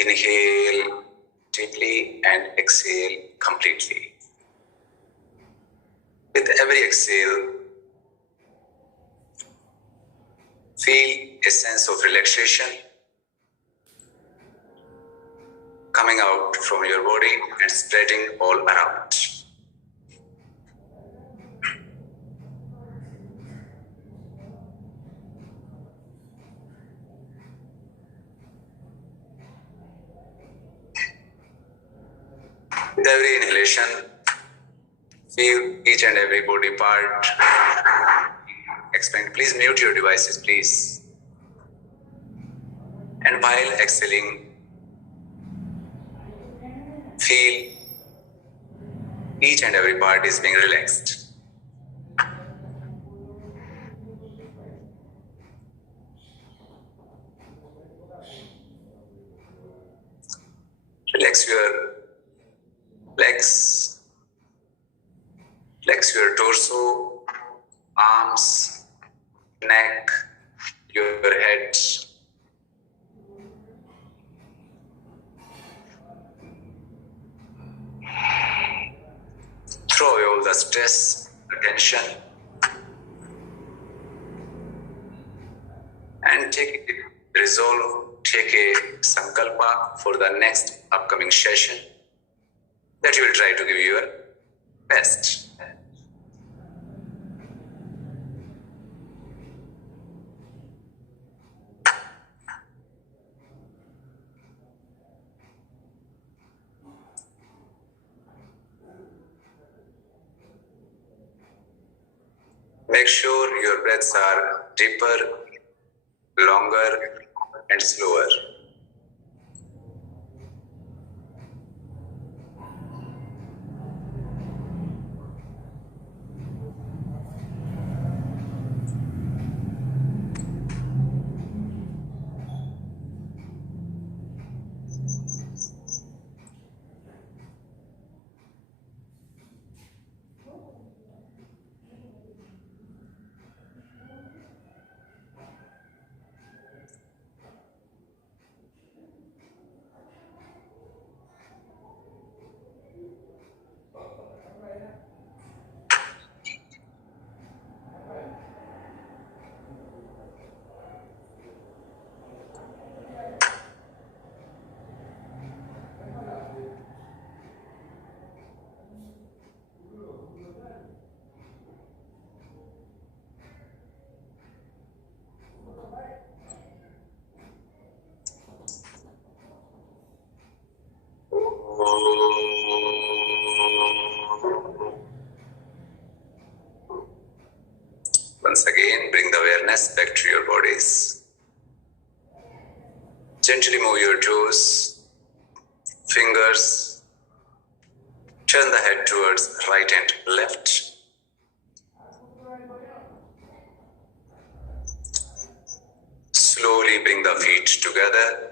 Inhale deeply and exhale completely. With every exhale, feel a sense of relaxation coming out from your body and spreading all around. With every inhalation, feel each and every body part expand. Please mute your devices, please. And while exhaling, feel each and every part is being relaxed. Relax your legs, relax your torso, arms, neck, your head. Throw away all the stress, the tension, and take a resolve, take a sankalpa for the next upcoming session that you will try to give your best. Make sure your breaths are deeper, longer, and slower. Once again, bring the awareness back to your bodies. Gently move your toes, fingers. Turn the head towards right and left. Slowly bring the feet together.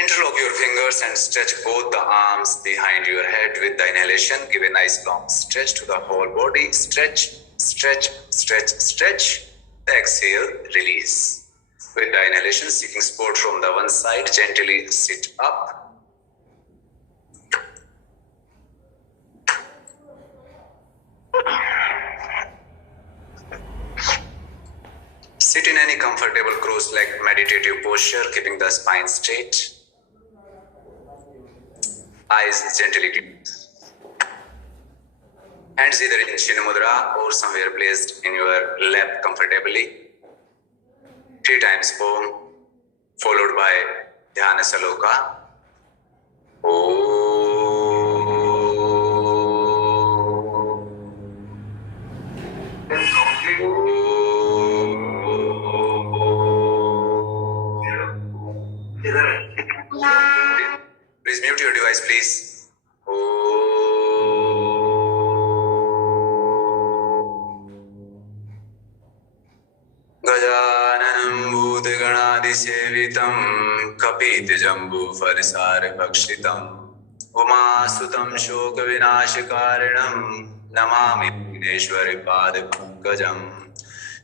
Interlock your fingers and stretch both the arms behind your head with the inhalation. Give a nice long stretch to the whole body. Stretch, stretch, stretch, stretch. The exhale, release. With the inhalation, seeking support from the one side, gently sit up. Sit in any comfortable cross-legged meditative posture, keeping the spine straight. Eyes gently closed. Hands either in Chin Mudra or somewhere placed in your lap comfortably. 3 times Om, followed by Dhyana Saloka. Om. Please mute your device, please. Gajananam Bhutganadisevitam Kapitijambu Farisar Bhakshitam Umasutam Shoka Vinashikarinam Namami Vigneshwari Pada Pankajam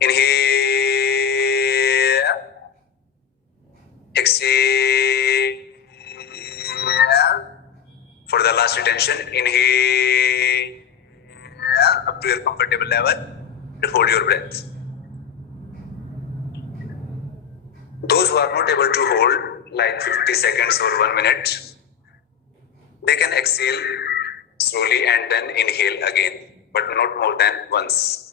Inhale. Exhale. For the last retention, inhale up to your comfortable level and hold your breath. Those who are not able to hold like 50 seconds or 1 minute, they can exhale slowly and then inhale again, but not more than once.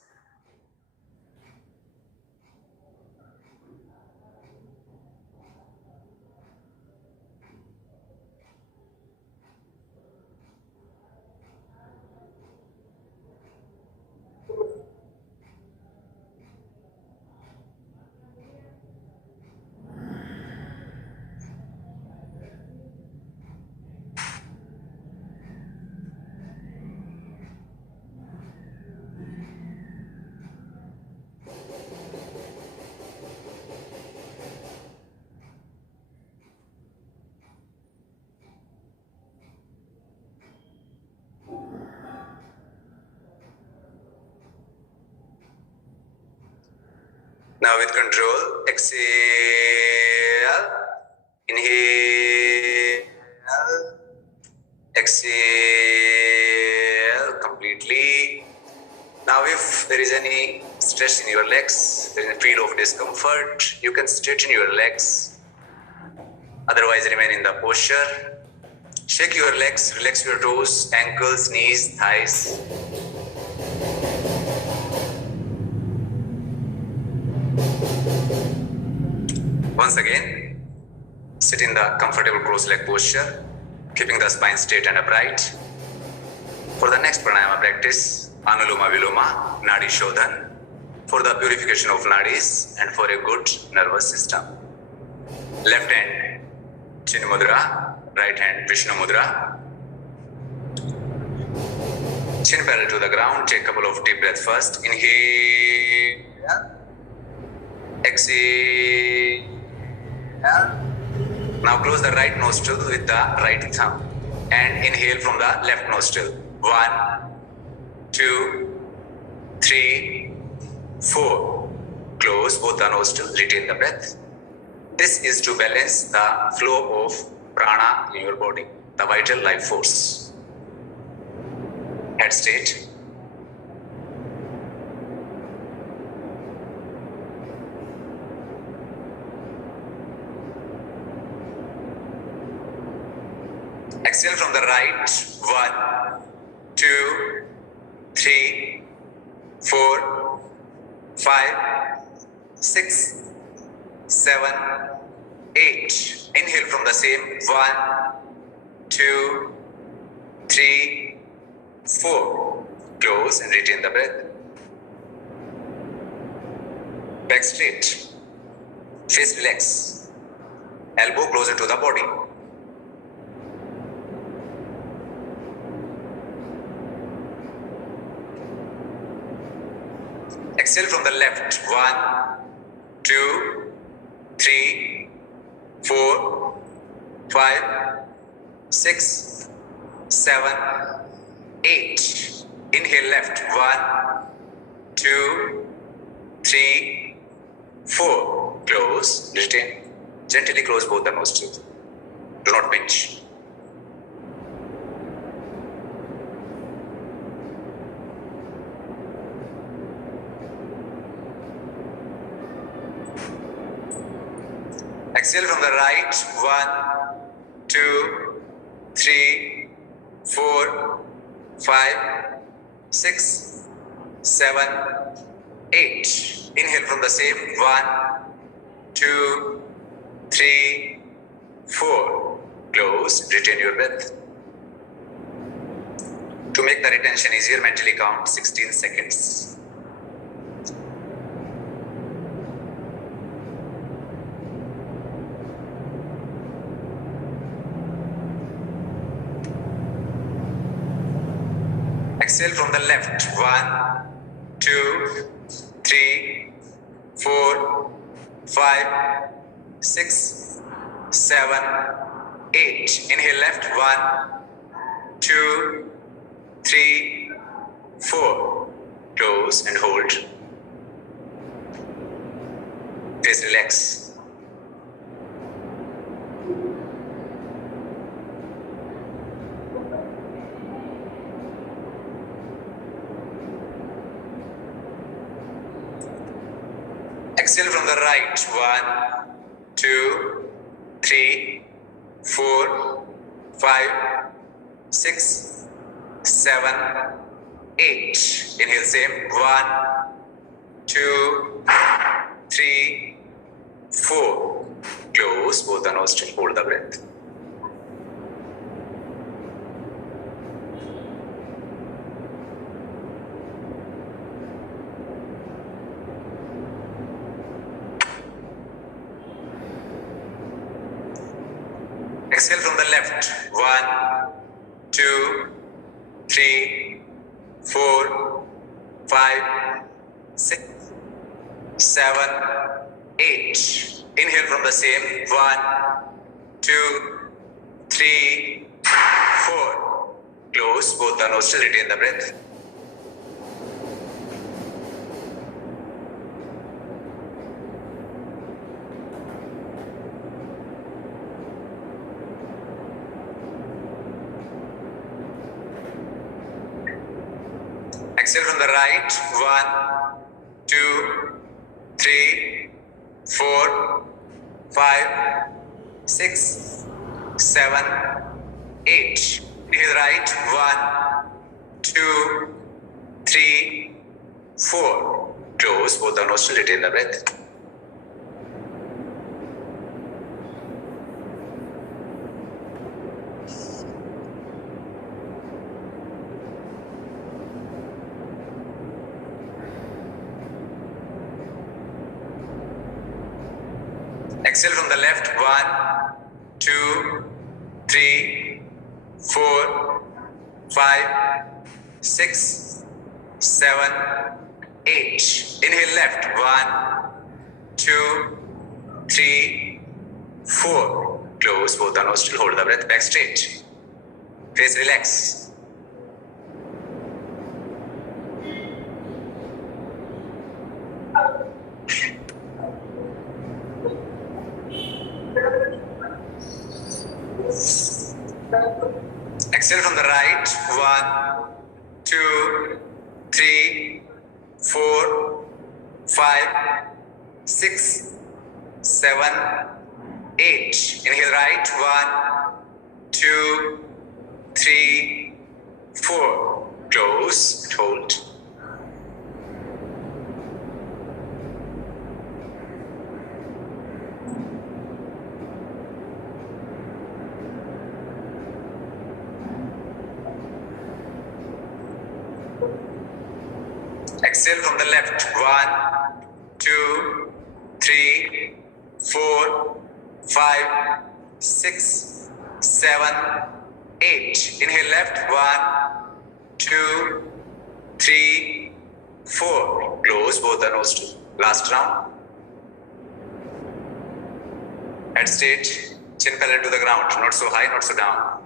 Now with control, exhale, inhale, exhale completely. Now if there is any stress in your legs, there is a feel of discomfort, you can straighten your legs. Otherwise remain in the posture. Shake your legs, relax your toes, ankles, knees, thighs. Once again, sit in the comfortable cross-leg posture, keeping the spine straight and upright. For the next pranayama practice, Anuloma Viloma, Nadi Shodhan, for the purification of nadis and for a good nervous system. Left hand, Chin Mudra, right hand, Vishnu Mudra. Chin parallel to the ground, take a couple of deep breaths first. Inhale, exhale. Now close the right nostril with the right thumb and inhale from the left nostril. 1, 2, 3, 4. Close both the nostrils, retain the breath. This is to balance the flow of prana in your body, the vital life force. Head straight. Exhale from the right. 1, 2, 3, 4, 5, 6, 7, 8. Inhale from the same. 1, 2, 3, 4. Close and retain the breath. Back straight. Face relax. Elbow closer to the body. Exhale from the left. 1, 2, 3, 4, 5, 6, 7, 8. Inhale left. 1, 2, 3, 4. Close. Retain. Gently close both the nostrils. Do not pinch. Exhale from the right. 1, 2, 3, 4, 5, 6, 7, 8. Inhale from the same. 1, 2, 3, 4. Close. Retain your breath. To make the retention easier, mentally count 16 seconds. Exhale from the left. 1, 2, 3, 4, 5, 6, 7, 8. Inhale left. 1, 2, 3, 4. Close and hold. Face relax. Exhale from the right. 1, 2, 3, 4, 5, 6, 7, 8. Inhale same. 1, 2, 3, 4. Close both the nostrils. Hold the breath. Exhale from the left. 1, 2, 3, 4, 5, 6, 7, 8. Inhale from the same. 1, 2, 3, 4. Close both the nostrils. Retain the breath. Exhale from the right. 1, 2, 3, 4, 5, 6, 7, 8. Inhale right. 1, 2, 3, 4. Close both the nostrils. Retain the breath. Exhale from the left. 1, 2, 3, 4, 5, 6, 7, 8. Inhale left. 1, 2, 3, 4. Close both the nostrils. Hold the breath. Back straight. Face relax. Exhale from the right. 1, 2, 3, 4, 5, 6, 7, 8. Inhale right. 1, 2, 3, 4. Close. Hold. Exhale from the left. 1, 2, 3, 4, 5, 6, 7, 8. Inhale left. 1, 2, 3, 4. Close both the nostrils. Last round. Head straight. Chin parallel to the ground. Not so high, not so down.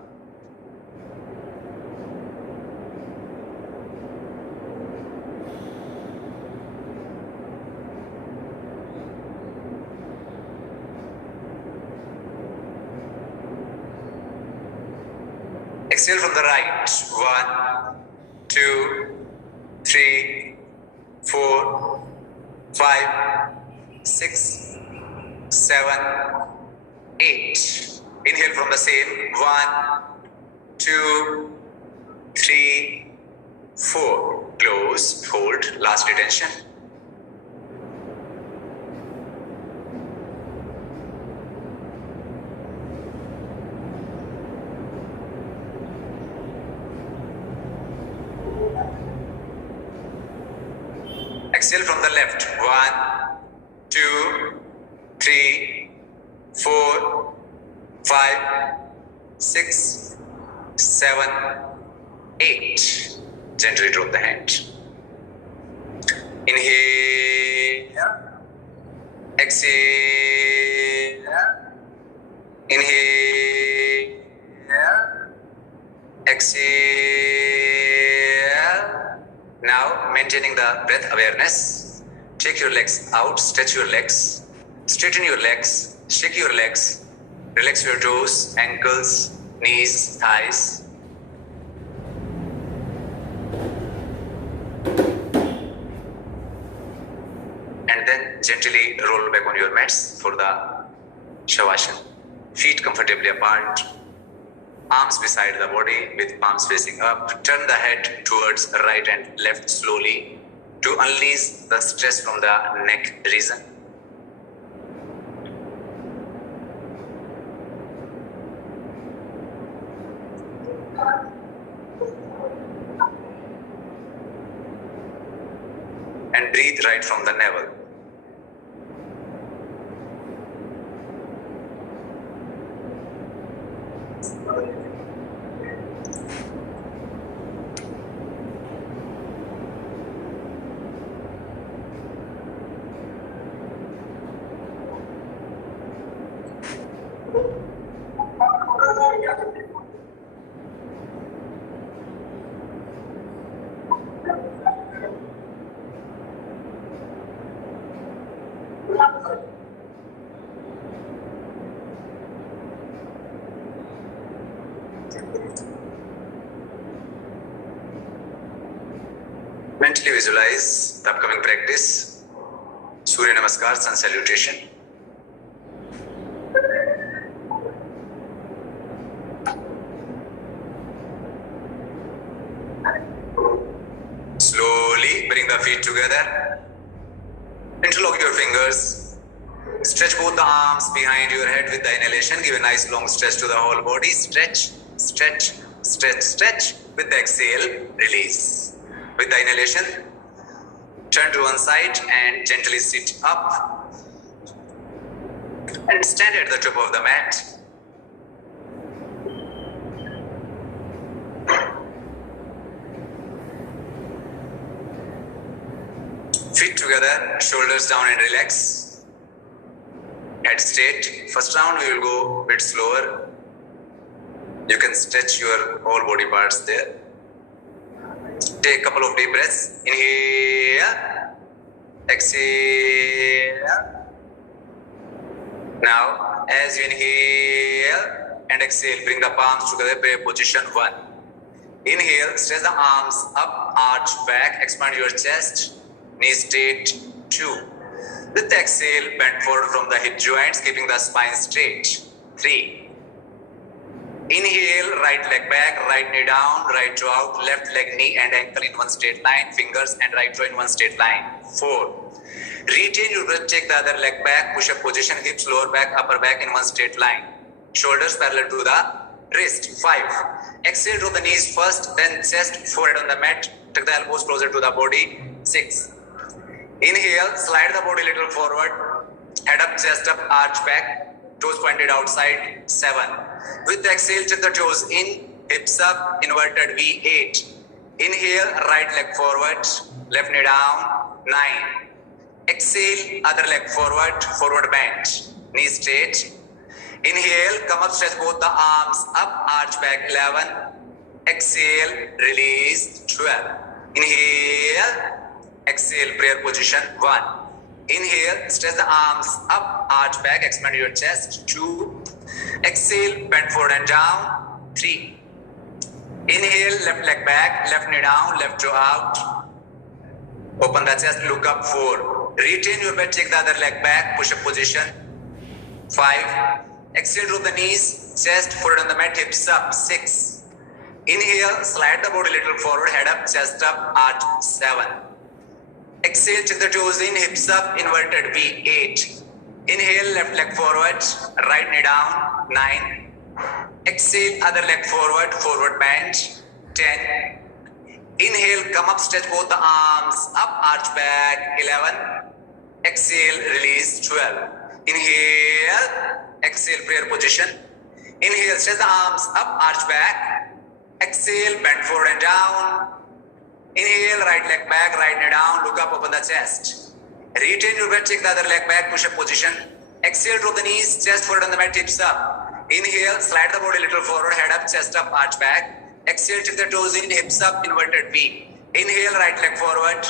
Exhale from the right. 1, 2, 3, 4, 5, 6, 7, 8. Inhale from the same. 1, 2, 3, 4. Close. Hold. Last retention. Exhale from the left. 1, 2, 3, 4, 5, 6, 7, 8. Gently drop the hand. Inhale. Exhale. Inhale. Exhale. Now, maintaining the breath awareness, take your legs out, stretch your legs, Straighten your legs, shake your legs, relax your toes, ankles, knees, thighs. And then gently roll back on your mats for the Shavasana. Feet comfortably apart, arms beside the body with palms facing up. Turn the head towards right and left slowly to unleash the stress from the neck region. And breathe right from the navel. Mentally visualize the upcoming practice. Surya Namaskar, Sun Salutation. Slowly bring the feet together. Interlock your fingers. Stretch both the arms behind your head with the inhalation. Give a nice long stretch to the whole body. Stretch, stretch, stretch, stretch. With the exhale, release. With the inhalation, turn to one side and gently sit up. And stand at the top of the mat. Feet together, shoulders down and relax. Head straight. First round we will go a bit slower. You can stretch your whole body parts there. Take a couple of deep breaths. Inhale. Exhale. Now, as you inhale and exhale, bring the palms together, prayer position 1. Inhale, stretch the arms up, arch back, expand your chest, knees straight, 2. With the exhale, bend forward from the hip joints, keeping the spine straight, 3. Inhale, right leg back, right knee down, right toe out, left leg, knee and ankle in one straight line, fingers and right toe in one straight line, 4. Retain your breath, take the other leg back, push up position, hips, lower back, upper back in one straight line. Shoulders parallel to the wrist, 5. Exhale to the knees first, then chest, forehead on the mat, take the elbows closer to the body, 6. Inhale, slide the body a little forward, head up, chest up, arch back, toes pointed outside, 7. With the exhale, take the toes in, hips up, inverted V, 8. Inhale, right leg forward, left knee down, 9. Exhale, other leg forward, forward bend, knee straight. Inhale, come up, stretch both the arms up, arch back, 11. Exhale, release, 12. Inhale, exhale, prayer position, 1. Inhale, stretch the arms up, arch back, expand your chest, 2. Exhale, bend forward and down, 3. Inhale, left leg back, left knee down, left toe out. Open the chest, look up, 4. Retain your breath, take the other leg back, push up position, 5. Exhale, drop the knees, chest, forehead on the mat, hips up, 6. Inhale, slide the body a little forward, head up, chest up, arch, 7. Exhale, take the toes in, hips up, inverted V, 8. Inhale, left leg forward, right knee down, 9. Exhale, other leg forward, forward bend, 10. Inhale, come up, stretch both the arms up, arch back, 11. Exhale, release, 12. Inhale, exhale, prayer position. Inhale, stretch the arms up, arch back. Exhale, bend forward and down. Inhale, right leg back, right knee down, look up, open the chest. Retain your breath, take the other leg back, push up position. Exhale, drop the knees, chest forward on the mat, hips up. Inhale, slide the body a little forward, head up, chest up, arch back. Exhale, take the toes in, hips up, inverted V. Inhale, right leg forward.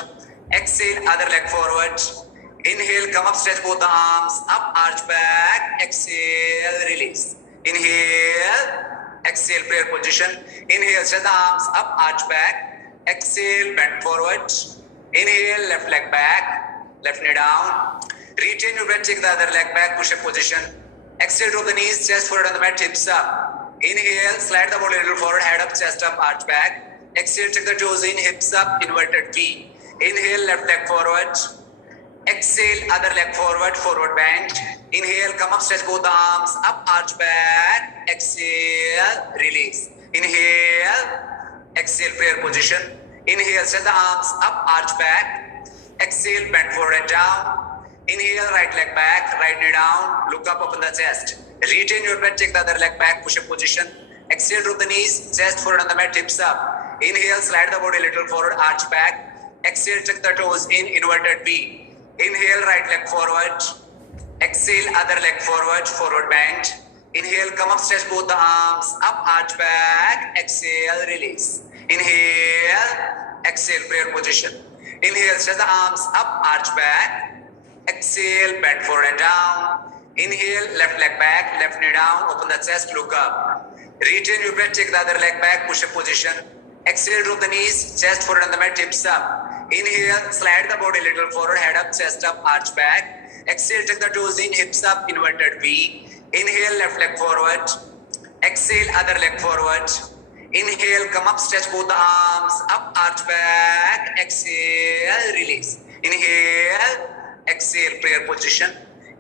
Exhale, other leg forward. Inhale, come up, stretch both the arms, up, arch back, exhale, release. Inhale, exhale, prayer position. Inhale, stretch the arms, up, arch back, exhale, bend forward. Inhale, left leg back, left knee down. Retain your breath, take the other leg back, push-up position. Exhale, drop the knees, chest forward on the mat, hips up. Inhale, slide the body a little forward, head up, chest up, arch back. Exhale, take the toes in, hips up, inverted V. Inhale, left leg forward. Exhale, other leg forward, forward bend. Inhale, come up, stretch both the arms, up, arch back. Exhale, release. Inhale, exhale, prayer position. Inhale, stretch the arms, up, arch back. Exhale, bend forward and down. Inhale, right leg back, right knee down, look up, open the chest. Retain your breath, take the other leg back, push-up position. Exhale, drop the knees, chest forward on the mat, hips up. Inhale, slide the body a little forward, arch back. Exhale, tuck the toes in, inverted V. Inhale, right leg forward. Exhale, other leg forward, forward bend. Inhale, come up, stretch both the arms, up, arch back. Exhale, release. Inhale, exhale, prayer position. Inhale, stretch the arms, up, arch back. Exhale, bend forward and down. Inhale, left leg back, left knee down, open the chest, look up. Retain your breath, take the other leg back, push-up position. Exhale, drop the knees, chest forward on the mat, hips up. Inhale, slide the body a little forward, head up, chest up, arch back. Exhale, take the toes in, hips up, inverted V. Inhale, left leg forward. Exhale, other leg forward. Inhale, come up, stretch both the arms, up, arch back. Exhale, release. Inhale, exhale, prayer position.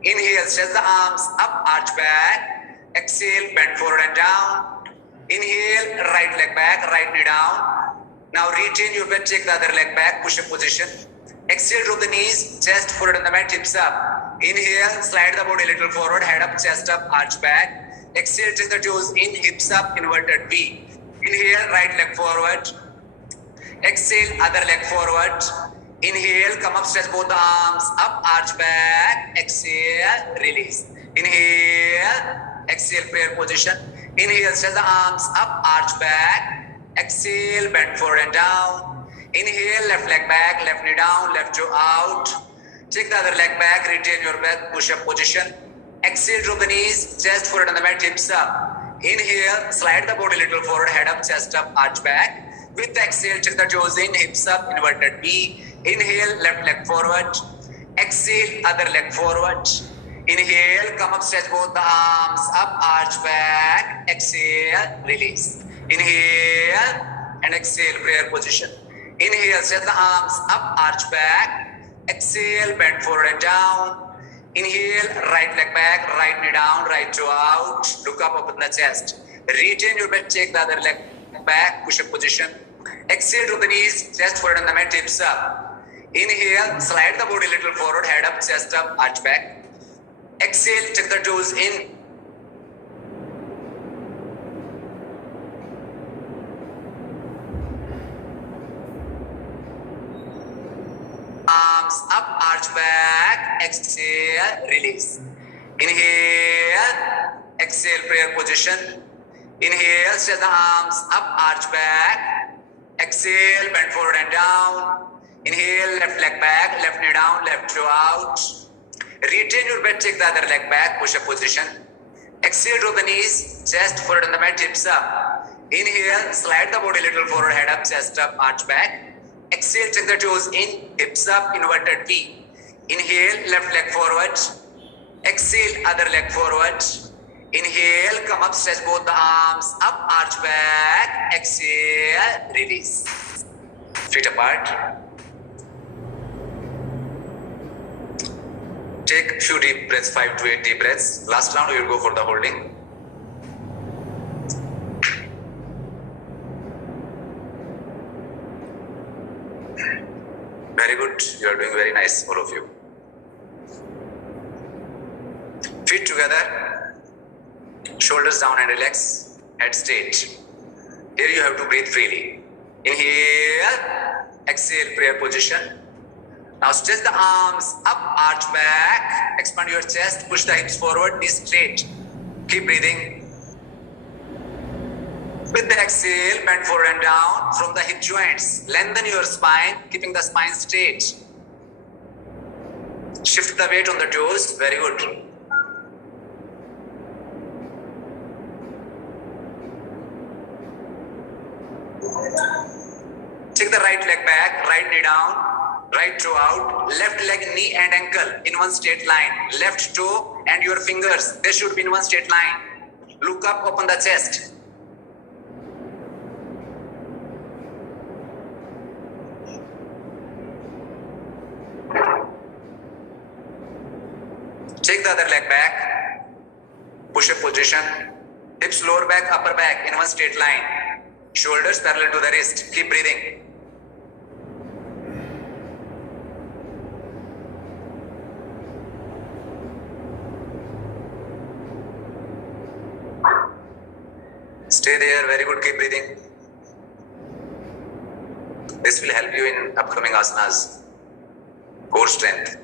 Inhale, stretch the arms, up, arch back. Exhale, bend forward and down. Inhale, right leg back, right knee down. Now retain your breath, take the other leg back, push-up position. Exhale, drop the knees, chest forward on the mat, hips up. Inhale, slide the body a little forward, head up, chest up, arch back. Exhale, take the toes in, hips up, inverted V. Inhale, right leg forward. Exhale, other leg forward. Inhale, come up, stretch both the arms, up, arch back. Exhale, release. Inhale, exhale, prayer position. Inhale, stretch the arms, up, arch back. Exhale, bend forward and down. Inhale, left leg back, left knee down, left toe out. Take the other leg back, retain your breath, push-up position. Exhale, drop the knees, chest forward on the mat, hips up. Inhale, slide the body a little forward, head up, chest up, arch back. With the exhale, check the toes in, hips up, inverted V. Inhale, left leg forward. Exhale, other leg forward. Inhale, come up, stretch both the arms, up, arch back. Exhale, release. Inhale and exhale, prayer position. Inhale, stretch the arms, up, arch back. Exhale, bend forward and down. Inhale, right leg back, right knee down, right toe out. Look up, open the chest. Retain your breath, take the other leg back, push-up position. Exhale, to the knees, chest forward on the mat, hips up. Inhale, slide the body a little forward, head up, chest up, arch back. Exhale, tuck the toes in. Arms up, arch back. Exhale, release. Inhale, exhale, prayer position. Inhale, stretch the arms up, arch back. Exhale, bend forward and down. Inhale, left leg back, left knee down, left toe out. Retain your breath, take the other leg back, push-up position. Exhale, drop the knees, chest forward on the mat, hips up. Inhale, slide the body a little forward, head up, chest up, arch back. Exhale, take the toes in, hips up, inverted V. Inhale, left leg forward. Exhale, other leg forward. Inhale, come up, stretch both the arms, up, arch back. Exhale, release. Feet apart. Take few deep breaths, 5 to 8 deep breaths. Last round, we will go for the holding. Very good. You are doing very nice, all of you. Feet together. Shoulders down and relax. Head straight. Here you have to breathe freely. Inhale. Exhale, prayer position. Now stretch the arms up, arch back. Expand your chest. Push the hips forward. Knees straight. Keep breathing. With the exhale, bend forward and down from the hip joints. Lengthen your spine, keeping the spine straight. Shift the weight on the toes. Very good. Take the right leg back, right knee down, right toe out, left leg, knee and ankle in one straight line. Left toe and your fingers, they should be in one straight line. Look up, open the chest. Take the other leg back, push-up position, hips lower back, upper back in one straight line. Shoulders parallel to the wrist. Keep breathing. Stay there. Very good. Keep breathing. This will help you in upcoming asanas. Core strength.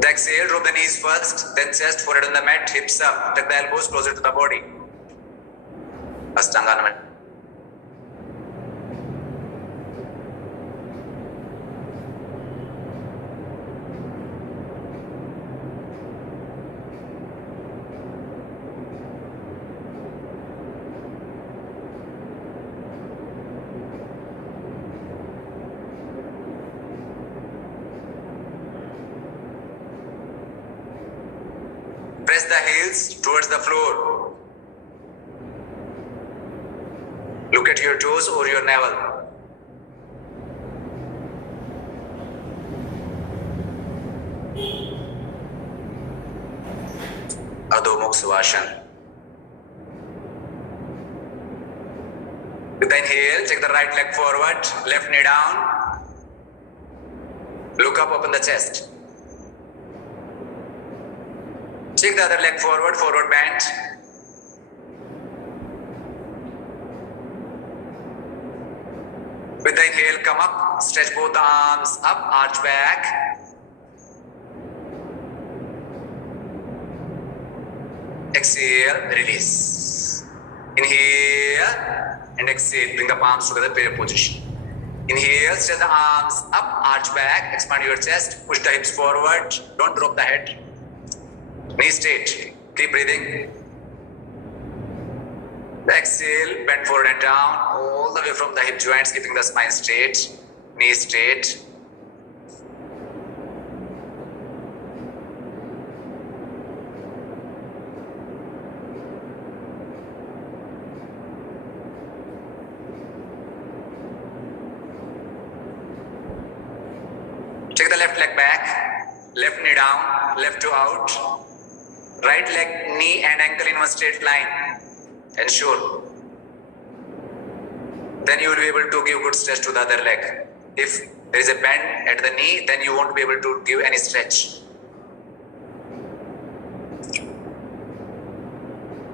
The exhale, drop the knees first, then chest, forehead on the mat, hips up. Tuck the elbows closer to the body. Ashtanga Namaskar. Press the heels towards the floor. Look at your toes or your navel. Adho Mukha Savasana. With the inhale, take the right leg forward, left knee down. Look up, open the chest. Take the other leg forward, forward bend. With the inhale, come up, stretch both the arms up, arch back. Exhale, release. Inhale and exhale, bring the palms together, prayer position. Inhale, stretch the arms up, arch back, expand your chest, push the hips forward, don't drop the head. Knee straight, keep breathing. Exhale, bend forward and down, all the way from the hip joints, keeping the spine straight, knee straight. Take the left leg back, left knee down, left toe out. Right leg, knee and ankle in one straight line. Ensure. Then you will be able to give good stretch to the other leg. If there is a bend at the knee, then you won't be able to give any stretch.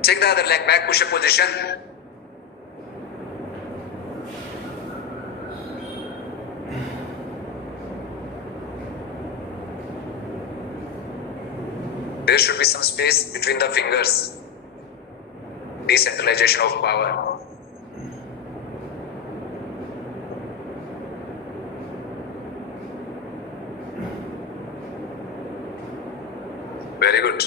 Take the other leg back, push-up position. There should be some space between the fingers. Decentralization of power. Very good.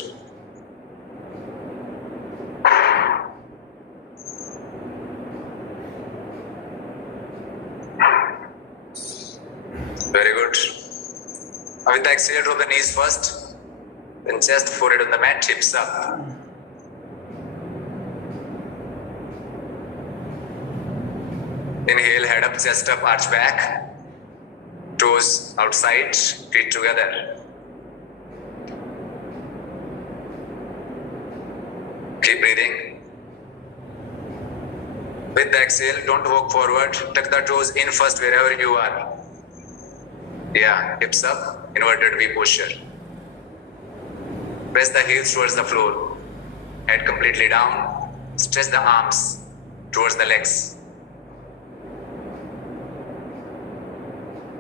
Very good. Now with the exhale, drop the knees first. Then chest, forehead on the mat, hips up. Inhale, head up, chest up, arch back. Toes outside, feet together. Keep breathing. With the exhale, don't walk forward. Tuck the toes in first wherever you are. Yeah, hips up, inverted V posture. Press the heels towards the floor. Head completely down. Stretch the arms towards the legs.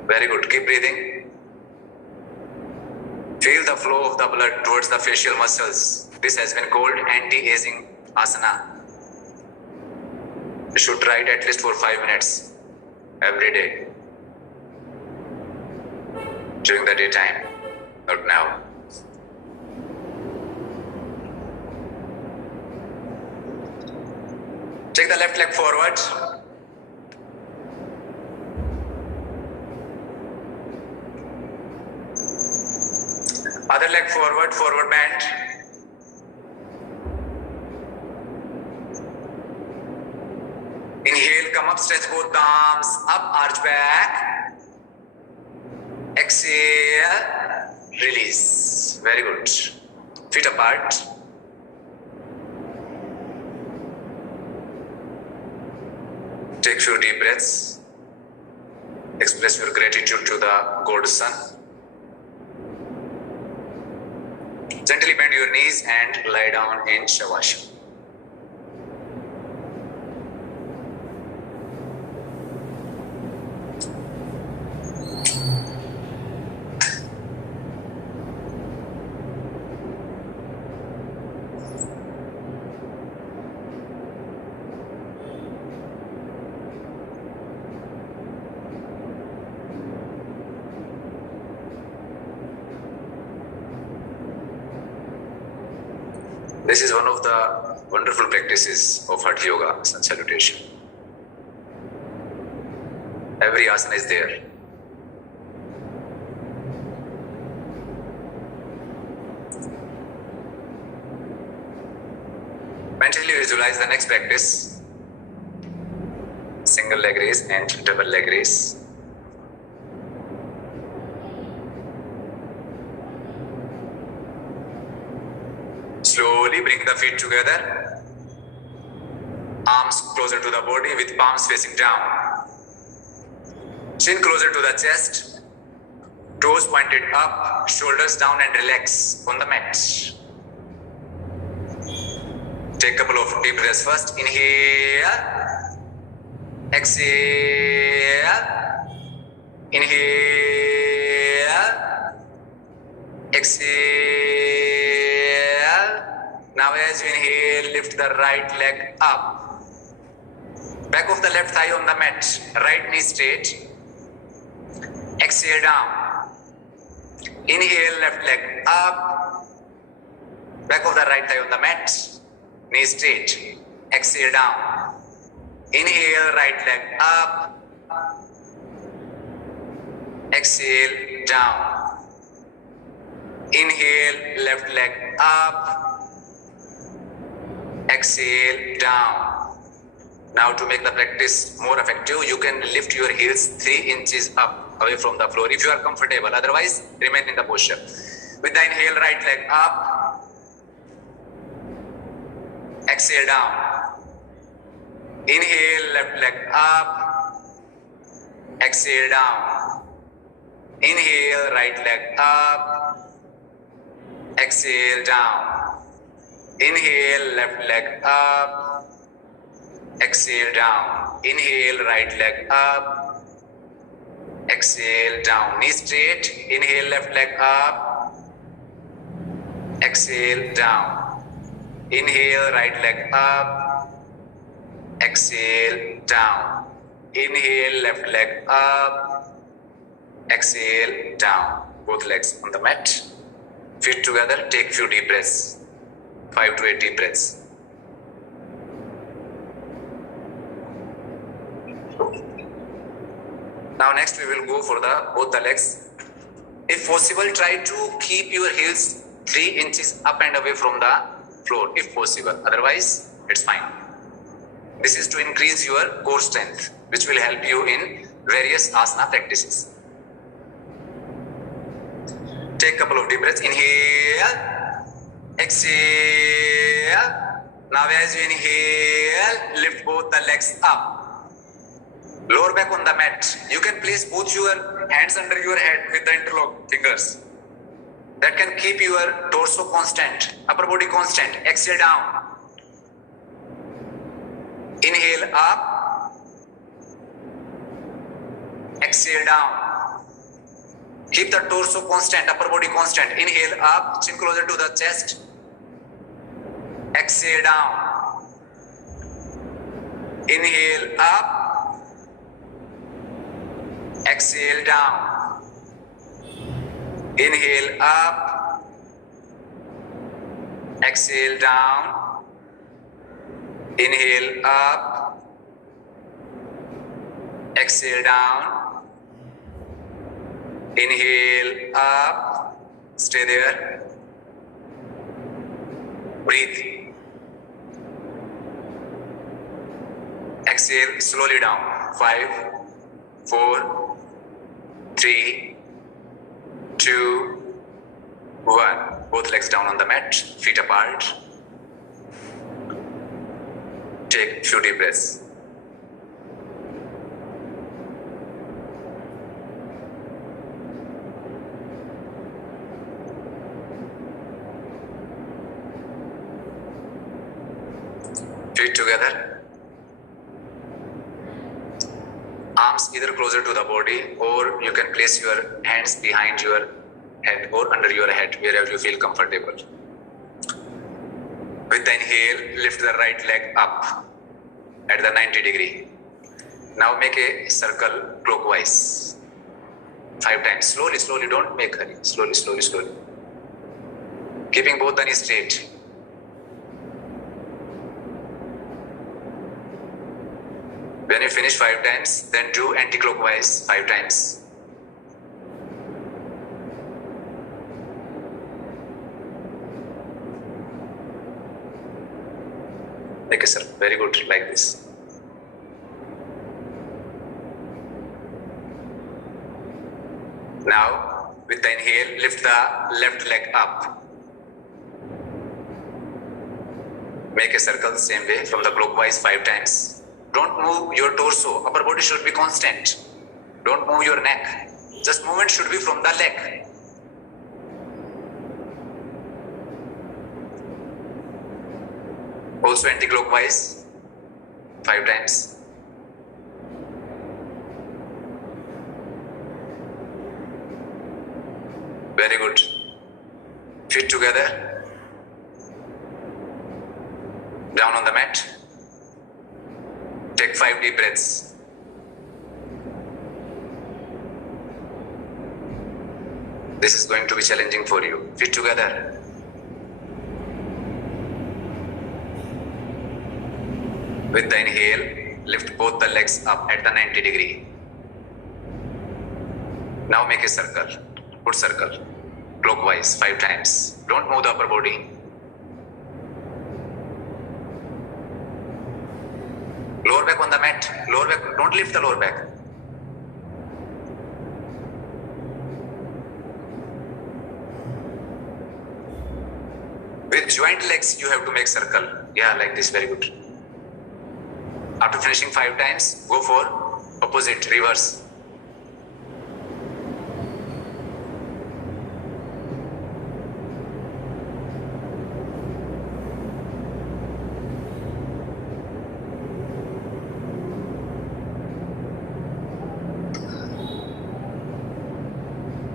Very good. Keep breathing. Feel the flow of the blood towards the facial muscles. This has been called anti-aging asana. You should try it at least for 5 minutes every day. during the daytime, not now. Take the left leg forward. Other leg forward, forward bend. Inhale, come up, stretch both the arms up, arch back. Exhale, release. Very good. Feet apart. Take few deep breaths. Express your gratitude to the God Sun. Gently bend your knees and lie down in Shavasana. This is one of the wonderful practices of Hatha Yoga, sun salutation. Every asana is there. Mentally visualize the next practice. Single leg raise and double leg raise. Slowly bring the feet together. Arms closer to the body with palms facing down. Chin closer to the chest. Toes pointed up, shoulders down and relax on the mat. Take a couple of deep breaths first. Inhale. Exhale. Inhale. Exhale. Now as you inhale, lift the right leg up. Back of the left thigh on the mat. Right knee straight. Exhale down. Inhale, left leg up. Back of the right thigh on the mat. Knee straight. Exhale down. Inhale, right leg up. Exhale down. Inhale, left leg up. Exhale down. Now to make the practice more effective, you can lift your heels 3 inches up away from the floor if you are comfortable. Otherwise, remain in the posture. With the inhale, right leg up. Exhale down. Inhale, left leg up. Exhale down. Inhale, right leg up. Exhale down. Inhale, left leg up. Exhale down. Inhale, right leg up. Exhale down. Knee straight. Inhale, left leg up. Exhale down. Inhale, right leg up. Exhale down. Inhale, left leg up. Exhale down. Both legs on the mat. Feet together. Take few deep breaths. 5 to 8 deep breaths. Now next we will go for both the legs. If possible, try to keep your heels 3 inches up and away from the floor if possible. Otherwise, it's fine. This is to increase your core strength, which will help you in various asana practices. Take a couple of deep breaths. Inhale. Exhale. Now as you inhale, lift both the legs up. Lower back on the mat. You can place both your hands under your head with the interlocked fingers. That can keep your torso constant, upper body constant. Exhale down. Inhale up. Exhale down. Keep the torso constant, upper body constant. Inhale up, chin closer to the chest. Exhale down. Inhale up. Exhale down. Inhale up. Exhale down. Inhale up. Exhale down. Inhale up. Stay there. Breathe. Exhale slowly down. 5, 4, 3, 2, 1. Both legs down on the mat, feet apart. Take few deep breaths. Feet together. Arms either closer to the body, or you can place your hands behind your head or under your head, wherever you feel comfortable. With the inhale, lift the right leg up at the 90 degree. Now make a circle clockwise 5 times. Slowly, slowly, don't make hurry. Slowly, slowly, slowly. Keeping both the knees straight. When you finish 5 times, then do anti-clockwise 5 times. Like a circle. Very good, like this. Now, with the inhale, lift the left leg up. Make a circle the same way from the clockwise 5 times. Don't move your torso. Upper body should be constant. Don't move your neck. Just movement should be from the leg. Also anti-clockwise 5 times. Very good. Feet together. Down on the mat. Take 5 deep breaths. This is going to be challenging for you. Feet together. With the inhale, lift both the legs up at the 90 degree. Now make a circle. Good circle. Clockwise 5 times. Don't move the upper body. Lower back on the mat. Lower back. Don't lift the lower back. With joint legs, you have to make circle. Yeah, like this. Very good. After finishing 5 times, go for opposite, reverse.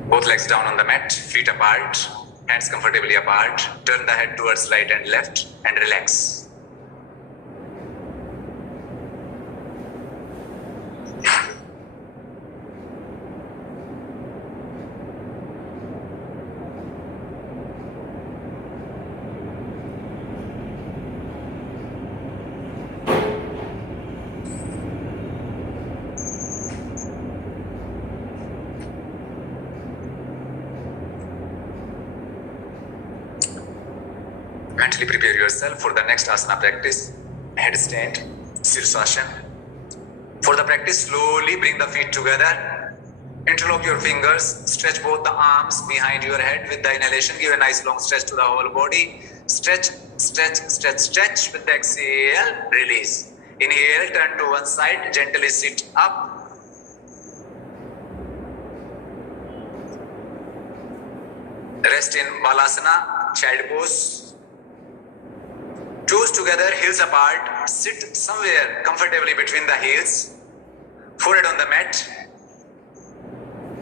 Both legs down on the mat, feet apart, hands comfortably apart. Turn the head towards right and left and relax. Mentally prepare yourself for the next asana practice, headstand, Sirsasana. For the practice, slowly bring the feet together. Interlock your fingers, stretch both the arms behind your head with the inhalation. Give a nice long stretch to the whole body. Stretch, stretch, stretch, stretch. With the exhale, release. Inhale, turn to one side, gently sit up. Rest in Balasana, child pose. Toes together, heels apart. Sit somewhere comfortably between the heels. Forehead on the mat.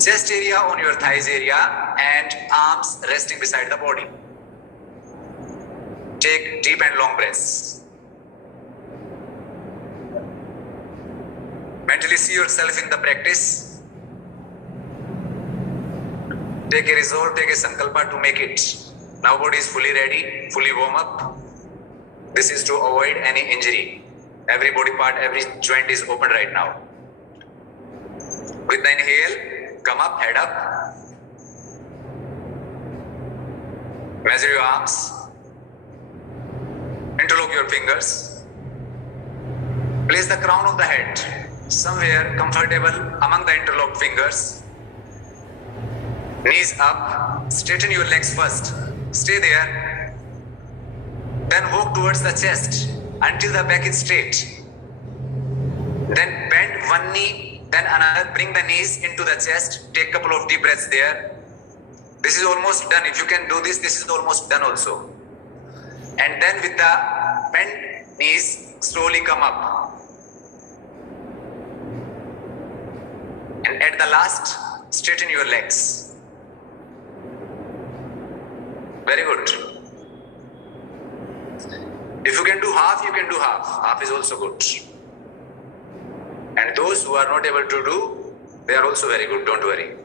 Chest area on your thighs area and arms resting beside the body. Take deep and long breaths. Mentally see yourself in the practice. Take a resolve, take a sankalpa to make it. Now body is fully ready, fully warm up. This is to avoid any injury. Every body part, every joint is open right now. With the inhale, come up, head up. Measure your arms. Interlock your fingers. Place the crown of the head somewhere comfortable among the interlocked fingers. Knees up. Straighten your legs first. Stay there. Then walk towards the chest until the back is straight. Then bend one knee, then another. Bring the knees into the chest. Take a couple of deep breaths there. This is almost done. If you can do this, this is almost done also. And then with the bent knees, slowly come up. And at the last, straighten your legs. Very good. If you can do half, you can do half. Half is also good. And those who are not able to do, they are also very good. Don't worry.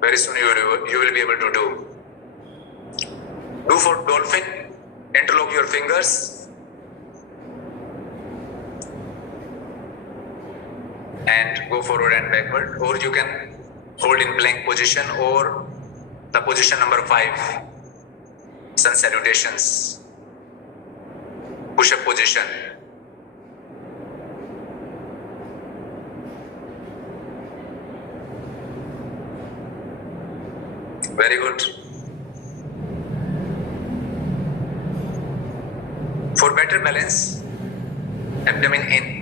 Very soon you will be able to do. Do for dolphin. Interlock your fingers. And go forward and backward. Or you can hold in plank position or the position number 5. Sun salutations. Push-up position. Very good. For better balance, abdomen in.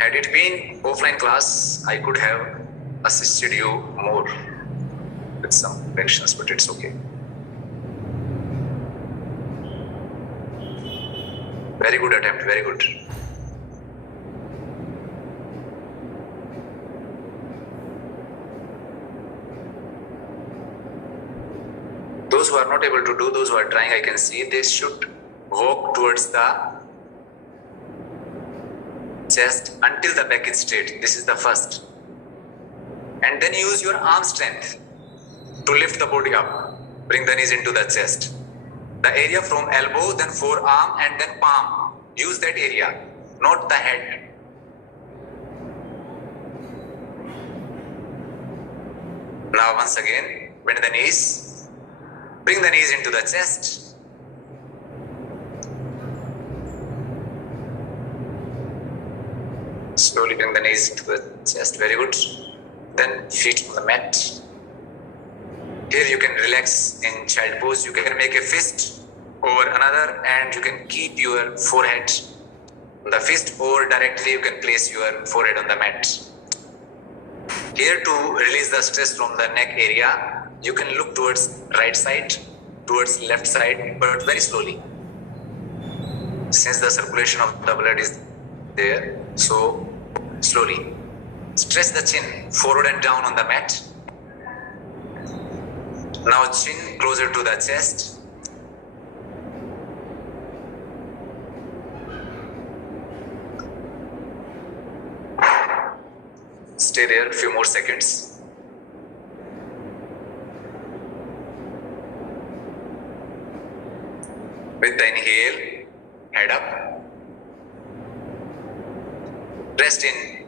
Had it been offline class, I could have assisted you more with some actions, but it's okay. Very good attempt, very good. Those who are not able to do, those who are trying, I can see they should walk towards the chest until the back is straight. This is the first. And then use your arm strength to lift the body up. Bring the knees into the chest. The area from elbow, then forearm, and then palm. Use that area, not the head. Now once again, bend the knees. Bring the knees into the chest. Slowly bring the knees into the chest. Very good. Then feet on the mat. Here you can relax in child pose. You can make a fist over another and you can keep your forehead on the fist, or directly you can place your forehead on the mat. Here to release the stress from the neck area, you can look towards right side, towards left side, but very slowly. Since the circulation of the blood is there, so slowly. Stretch the chin forward and down on the mat. Now chin closer to the chest. Stay there a few more seconds. With the inhale, head up. Rest in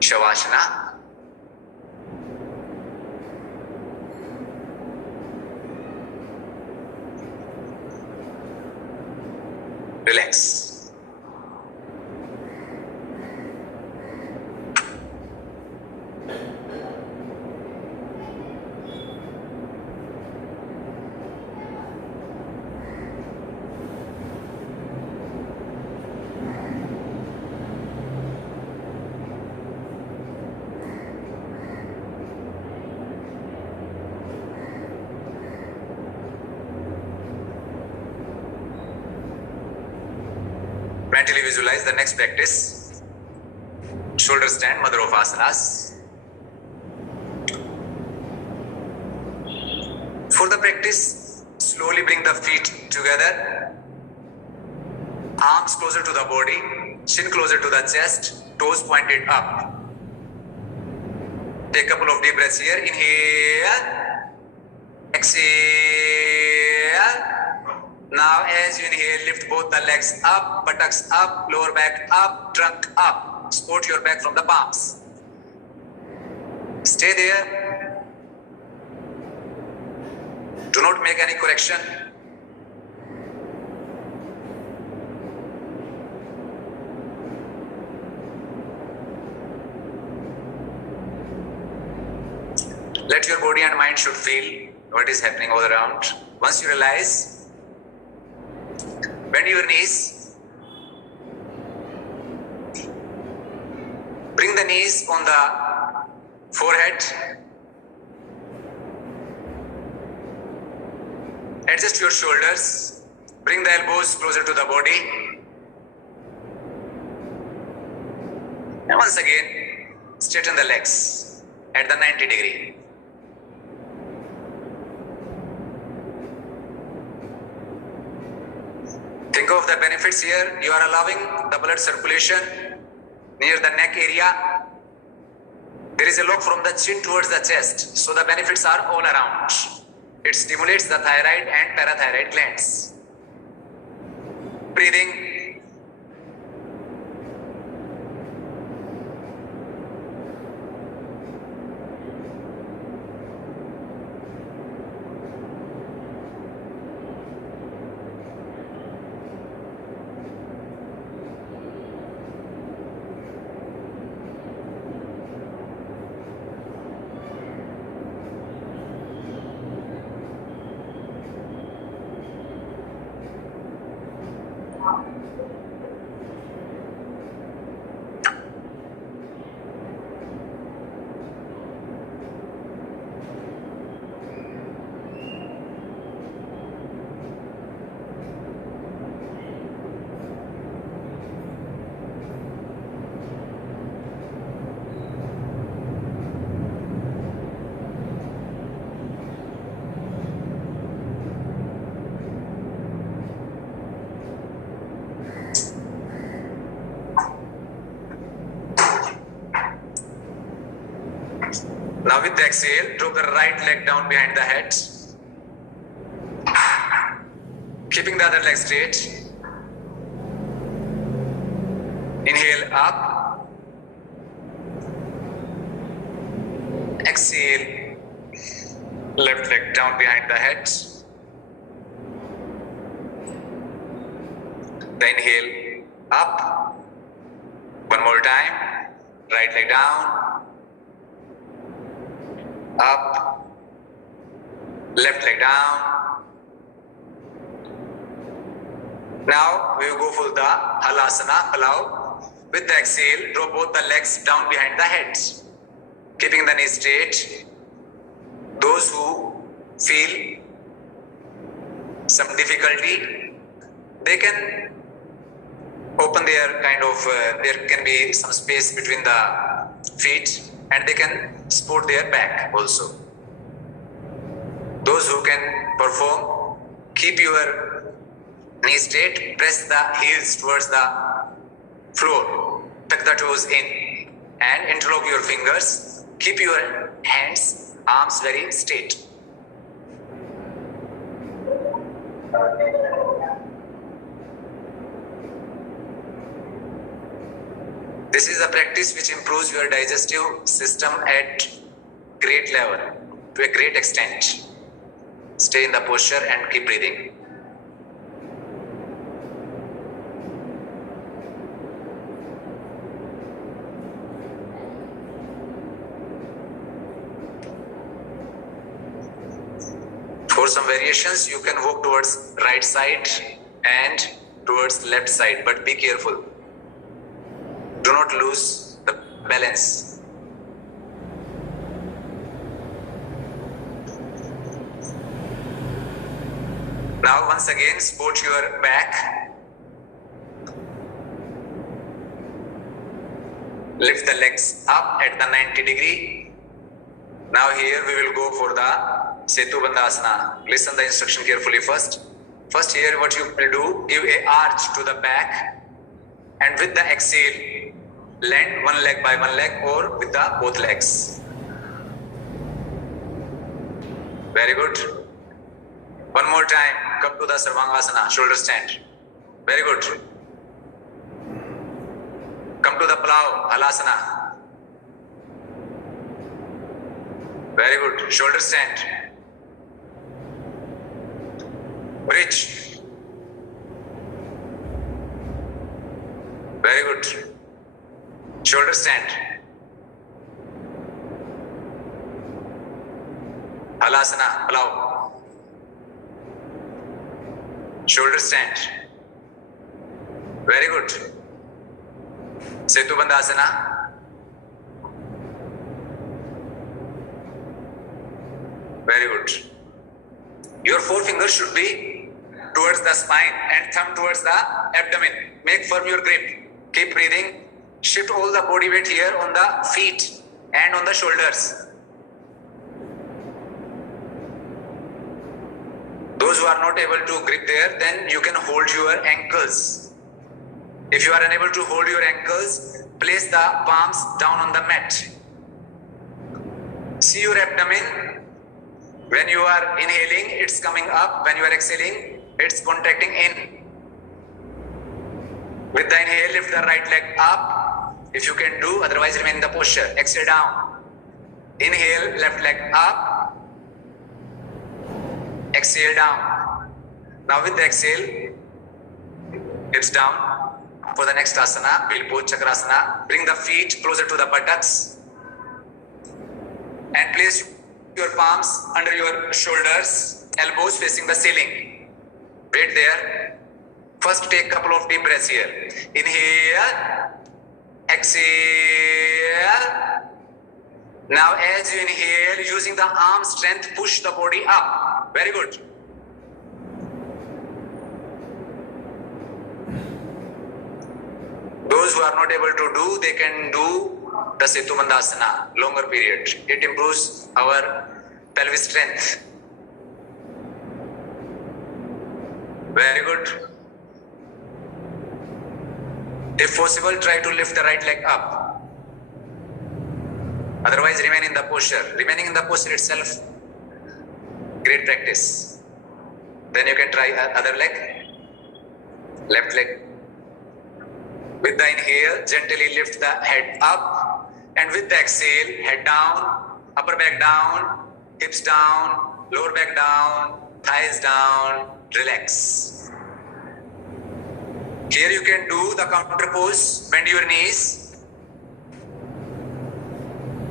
Shavasana. Relax. Mentally visualize the next practice. Shoulder stand, Mother of Asanas. For the practice, slowly bring the feet together. Arms closer to the body, chin closer to the chest, toes pointed up. Take a couple of deep breaths here. Inhale, exhale. Now as you inhale, lift both the legs up, buttocks up, lower back up, trunk up. Support your back from the palms. Stay there. Do not make any correction. Let your body and mind should feel what is happening all around. Once you realize, bend your knees. Bring the knees on the forehead. Adjust your shoulders. Bring the elbows closer to the body. And once again, straighten the legs at the 90 degree. Think of the benefits here. You are allowing the blood circulation near the neck area. There is a lock from the chin towards the chest. So the benefits are all around. It stimulates the thyroid and parathyroid glands. Breathing. Now with the exhale, drop the right leg down behind the head. Keeping the other leg straight. Inhale up. Exhale. Left leg down behind the head. The inhale up. One more time. Right leg down. Up, left leg down. Now we will go for the Halasana, Palau. With the exhale, drop both the legs down behind the head, keeping the knees straight. Those who feel some difficulty, they can open their there can be some space between the feet, and they can support their back also. Those who can perform, keep your knees straight, press the heels towards the floor, tuck the toes in, and interlock your fingers. Keep your hands, arms very straight. This is a practice which improves your digestive system at great level, to a great extent. Stay in the posture and keep breathing. For some variations, you can walk towards right side and towards left side, but be careful. Do not lose the balance. Now once again, support your back. Lift the legs up at the 90 degree. Now here we will go for the Setu Bandhasana. Listen the instruction carefully first. First here what you will do, give a arch to the back, and with the exhale, land one leg by one leg or with the both legs. Very good. One more time, come to the Sarvangasana, shoulder stand. Very good. Come to the Palav, Halasana. Very good. Shoulder stand. Bridge. Very good. Shoulder stand. Halasana, Palav. Shoulder stand. Very good. Setu Bandhasana. Very good. Your forefingers should be towards the spine and thumb towards the abdomen. Make firm your grip. Keep breathing. Shift all the body weight here on the feet and on the shoulders. Those who are not able to grip there, then you can hold your ankles. If you are unable to hold your ankles, place the palms down on the mat. See your abdomen. When you are inhaling, it's coming up. When you are exhaling, it's contracting in. With the inhale, lift the right leg up. If you can do, otherwise remain in the posture. Exhale down. Inhale, left leg up. Exhale down. Now with the exhale, hips down. For the next asana, we'll pose Chakrasana. Bring the feet closer to the buttocks. And place your palms under your shoulders, elbows facing the ceiling. Wait there. First take a couple of deep breaths here. Inhale. Exhale. Now as you inhale, using the arm strength, push the body up. Very good. Those who are not able to do, they can do the Setu Bandhasana, longer period. It improves our pelvic strength. Very good. If possible, try to lift the right leg up. Otherwise, remain in the posture. Remaining in the posture itself, great practice. Then you can try other leg, left leg. With the inhale, gently lift the head up, and with the exhale, head down, upper back down, hips down, lower back down, thighs down, relax. Here you can do the counter pose, bend your knees,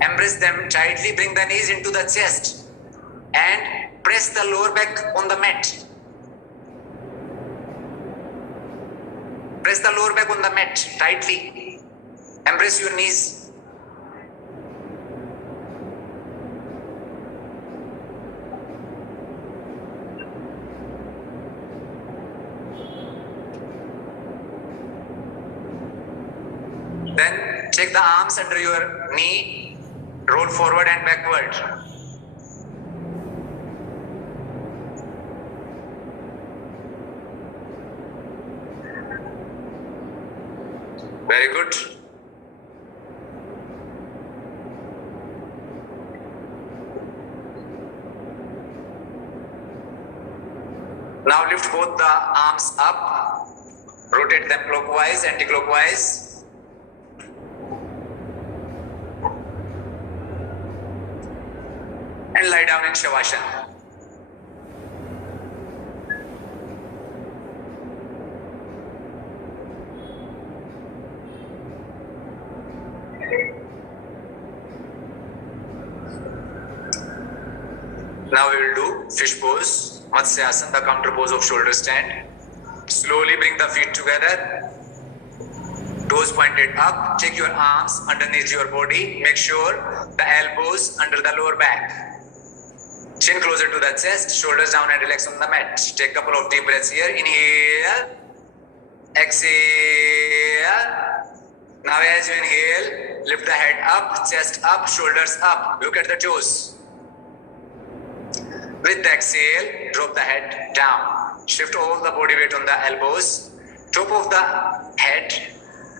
embrace them tightly, bring the knees into the chest, and press the lower back on the mat. Press the lower back on the mat tightly. Embrace your knees. Then take the arms under your knee, roll forward and backward. Very good. Now lift both the arms up, rotate them clockwise, anti-clockwise. And lie down in Shavasana. Now we will do fish pose, Matsyasana, the counter pose of shoulder stand. Slowly bring the feet together, toes pointed up. Take your arms underneath your body. Make sure the elbows under the lower back. Chin closer to the chest, shoulders down and relax on the mat. Take a couple of deep breaths here. Inhale, exhale. Now as you inhale, lift the head up, chest up, shoulders up. Look at the toes. With the exhale, drop the head down. Shift all the body weight on the elbows. Top of the head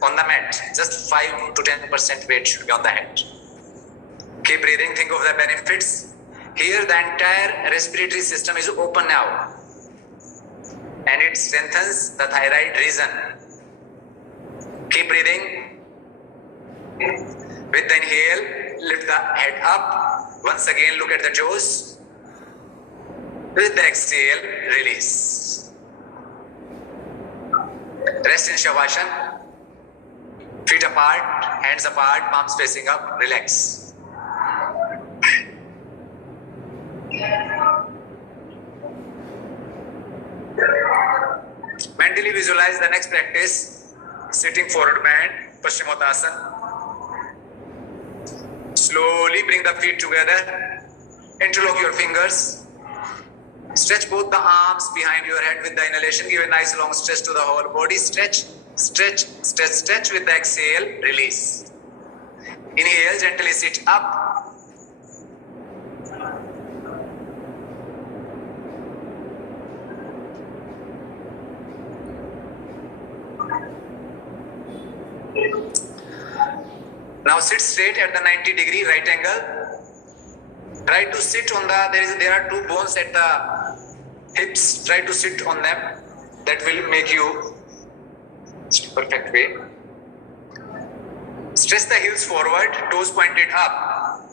on the mat. Just 5 to 10% weight should be on the head. Keep breathing. Think of the benefits. Here the entire respiratory system is open now. And it strengthens the thyroid region. Keep breathing. With the inhale, lift the head up. Once again, look at the toes. With the exhale, release. Rest in Shavasana. Feet apart, hands apart, palms facing up. Relax. Mentally visualize the next practice. Sitting forward bend, Paschimottanasana. Slowly bring the feet together. Interlock your fingers. Stretch both the arms behind your head with the inhalation. Give a nice long stretch to the whole body. Stretch, stretch, stretch, stretch. With the exhale, release. Inhale, gently sit up. Now sit straight at the 90-degree right angle. Try to sit on the, there are two bones at the hips. Try to sit on them. That will make you perfect way. Stretch the heels forward, toes pointed up.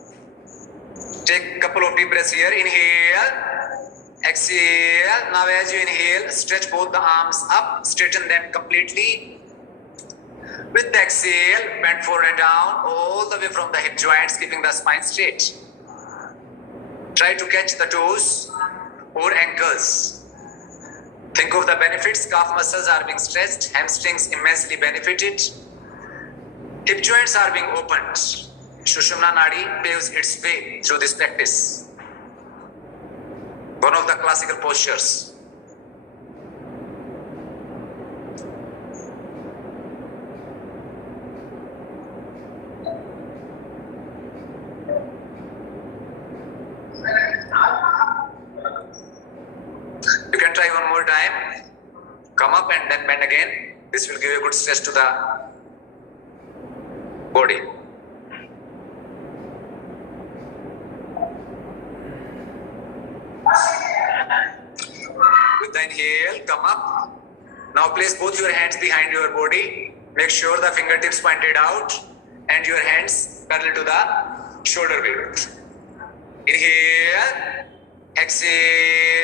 Take a couple of deep breaths here. Inhale, exhale. Now as you inhale, stretch both the arms up, straighten them completely. With the exhale, bend forward and down, all the way from the hip joints, keeping the spine straight. Try to catch the toes or ankles. Think of the benefits. Calf muscles are being stretched, hamstrings immensely benefited. Hip joints are being opened. Sushumna Nadi paves its way through this practice. One of the classical postures. You can try one more time. Come up and then bend again. This will give a good stretch to the body. With the inhale, come up. Now place both your hands behind your body. Make sure the fingertips pointed out and your hands parallel to the shoulder width. Inhale, exhale.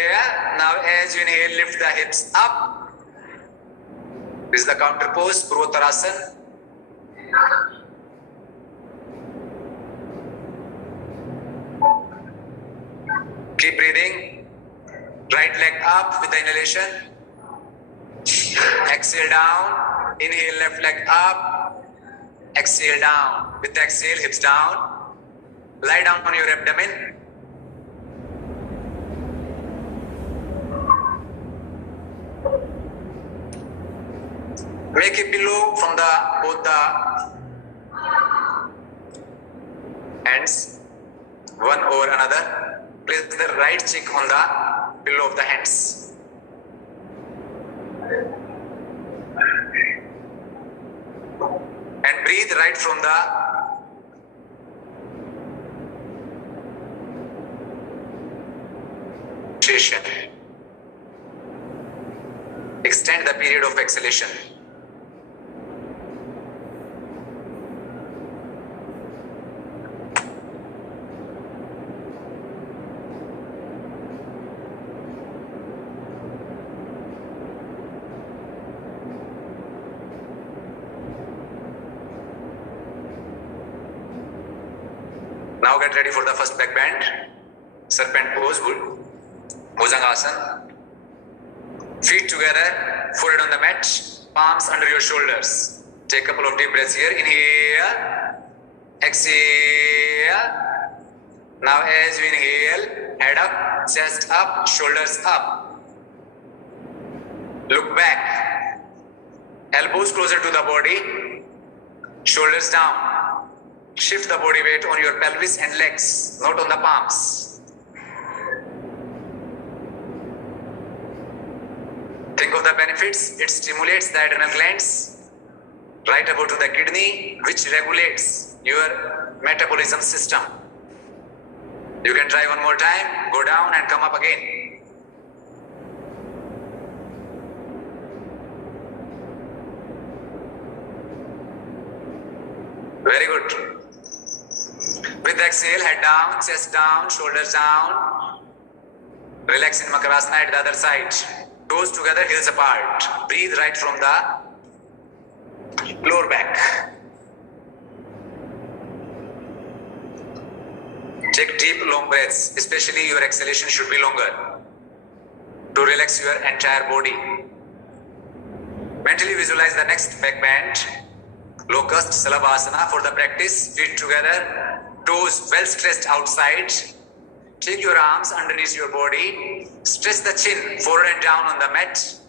Now as you inhale, lift the hips up. This is the counter pose, Purvottanasana. Keep breathing. Right leg up with the inhalation. Exhale down. Inhale, left leg up. Exhale down. With the exhale, hips down. Lie down on your abdomen. Make a pillow from both the hands, one over another. Place the right cheek on the pillow of the hands. And breathe right from the exhalation. Extend the period of exhalation. Now get ready for the first back bend. Serpent pose, Bhujangasana. Feet together, forehead on the mat, palms under your shoulders. Take a couple of deep breaths here. Inhale, exhale. Now as you inhale, head up, chest up, shoulders up. Look back. Elbows closer to the body, shoulders down. Shift the body weight on your pelvis and legs, not on the palms. Think of the benefits. It stimulates the adrenal glands right about to the kidney, which regulates your metabolism system. You can try one more time, go down and come up again. Very good. With the exhale, head down, chest down, shoulders down. Relax in Makarasana at the other side. Toes together, heels apart. Breathe right from the lower back. Take deep, long breaths. Especially your exhalation should be longer to relax your entire body. Mentally visualize the next back bend. Locust, Salabhasana for the practice. Feet together, toes well stretched outside. Take your arms underneath your body. Stretch the chin forward and down on the mat.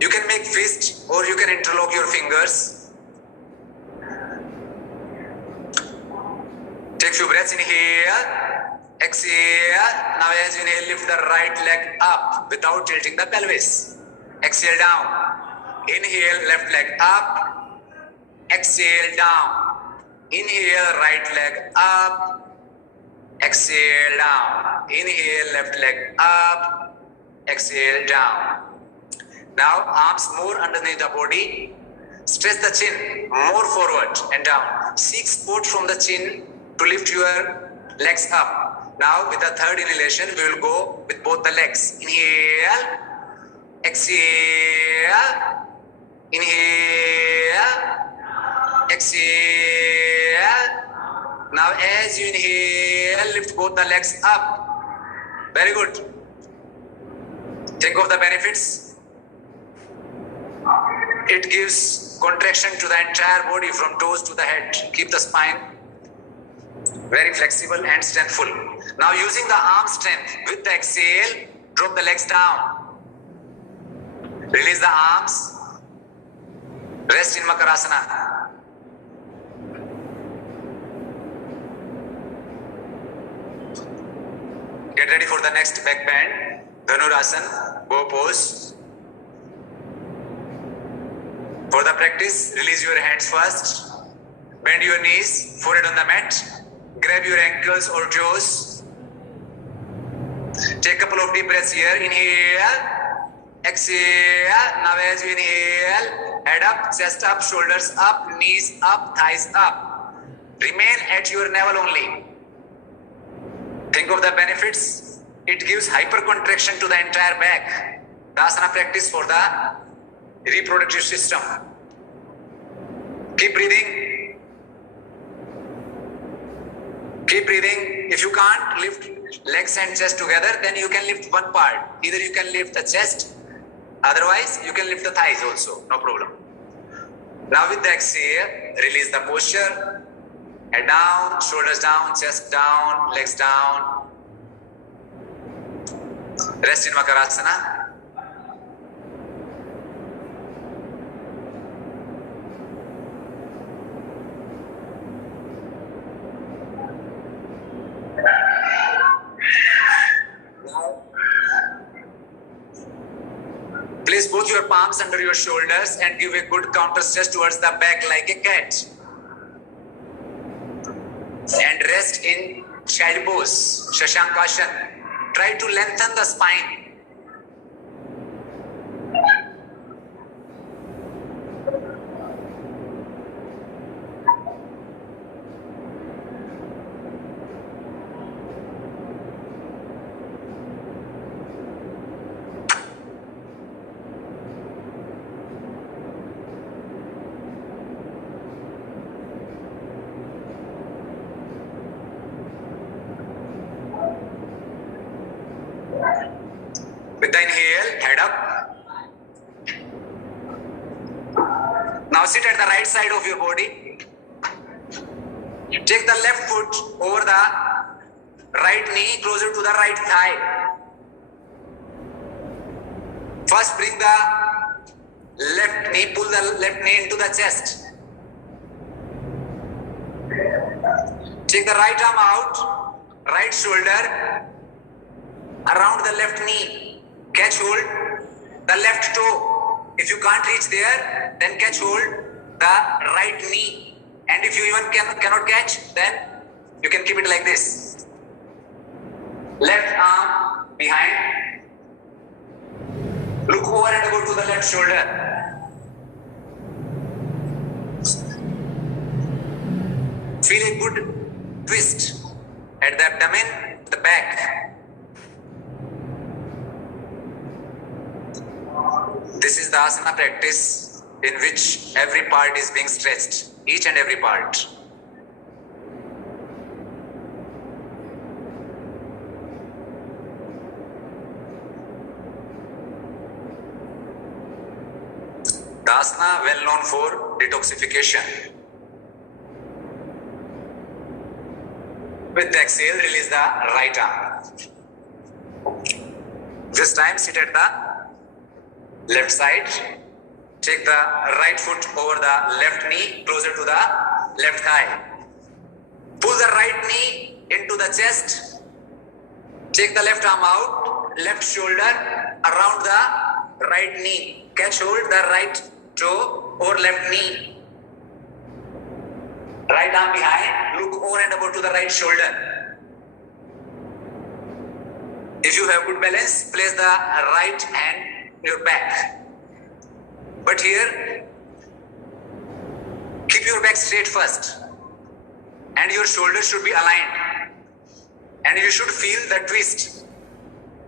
You can make fist or you can interlock your fingers. Take few breaths, inhale, exhale. Now as you inhale, lift the right leg up without tilting the pelvis. Exhale down. Inhale, left leg up. Exhale down. Inhale, right leg up. Exhale down. Inhale, left leg up. Exhale down. Now arms more underneath the body. Stretch the chin more forward and down. Seek support from the chin to lift your legs up. Now with the third inhalation, we will go with both the legs. Inhale, exhale, inhale, exhale. Now as you inhale, lift both the legs up. Very good. Think of the benefits. It gives contraction to the entire body from toes to the head. Keep the spine very flexible and strengthful. Now using the arm strength with the exhale, drop the legs down. Release the arms. Rest in Makarasana. Get ready for the next back bend. Dhanurasana, bow pose. For the practice, release your hands first. Bend your knees, forehead on the mat. Grab your ankles or toes. Take a couple of deep breaths here. Inhale, exhale. Now as you inhale, head up, chest up, shoulders up, knees up, thighs up. Remain at your navel only. Think of the benefits. It gives hypercontraction to the entire back. The asana practice for the reproductive system. Keep breathing. Keep breathing. If you can't lift legs and chest together, then you can lift one part. Either you can lift the chest, otherwise you can lift the thighs also, no problem. Now with the exhale, release the posture. Head down, shoulders down, chest down, legs down. Rest in Makarasana. Place both your palms under your shoulders and give a good counter stretch towards the back like a cat. And rest in child pose, Shashankasana. Try to lengthen the spine. With the inhale, head up. Now sit at the right side of your body. Take the left foot over the right knee closer to the right thigh. First bring the left knee, pull the left knee into the chest. Take the right arm out, right shoulder around the left knee. Catch hold the left toe. If you can't reach there, then catch hold the right knee. And if you even cannot catch, then you can keep it like this. Left arm behind. Look over and go to the left shoulder. Feel a good twist at the abdomen, the back. This is the asana practice in which every part is being stretched, each and every part. The asana well known for detoxification. With the exhale, release the right arm. This time sit at the left side. Take the right foot over the left knee, closer to the left thigh. Pull the right knee into the chest. Take the left arm out, left shoulder around the right knee. Catch hold the right toe or left knee. Right arm behind, look over and above to the right shoulder. If you have good balance, place the right hand in your back. But here, keep your back straight first. And your shoulders should be aligned. And you should feel the twist.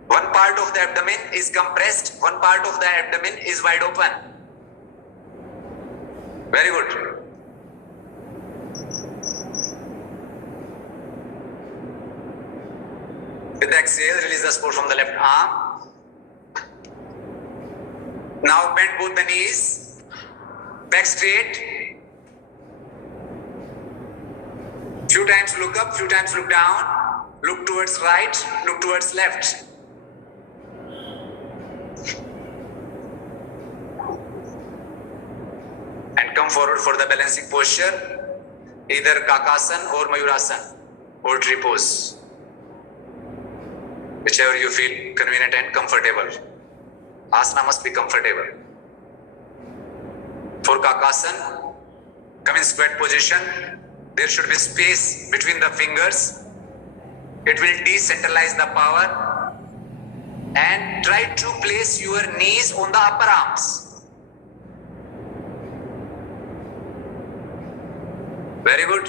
One part of the abdomen is compressed, one part of the abdomen is wide open. Very good. With the exhale, release the support from the left arm. Now bend both the knees, back straight. Few times look up, few times look down. Look towards right, look towards left. And come forward for the balancing posture, either Kakasana or Mayurasana or tree pose. Whichever you feel convenient and comfortable. Asana must be comfortable. For Kakasana, come in squat position. There should be space between the fingers. It will decentralize the power. And try to place your knees on the upper arms. Very good.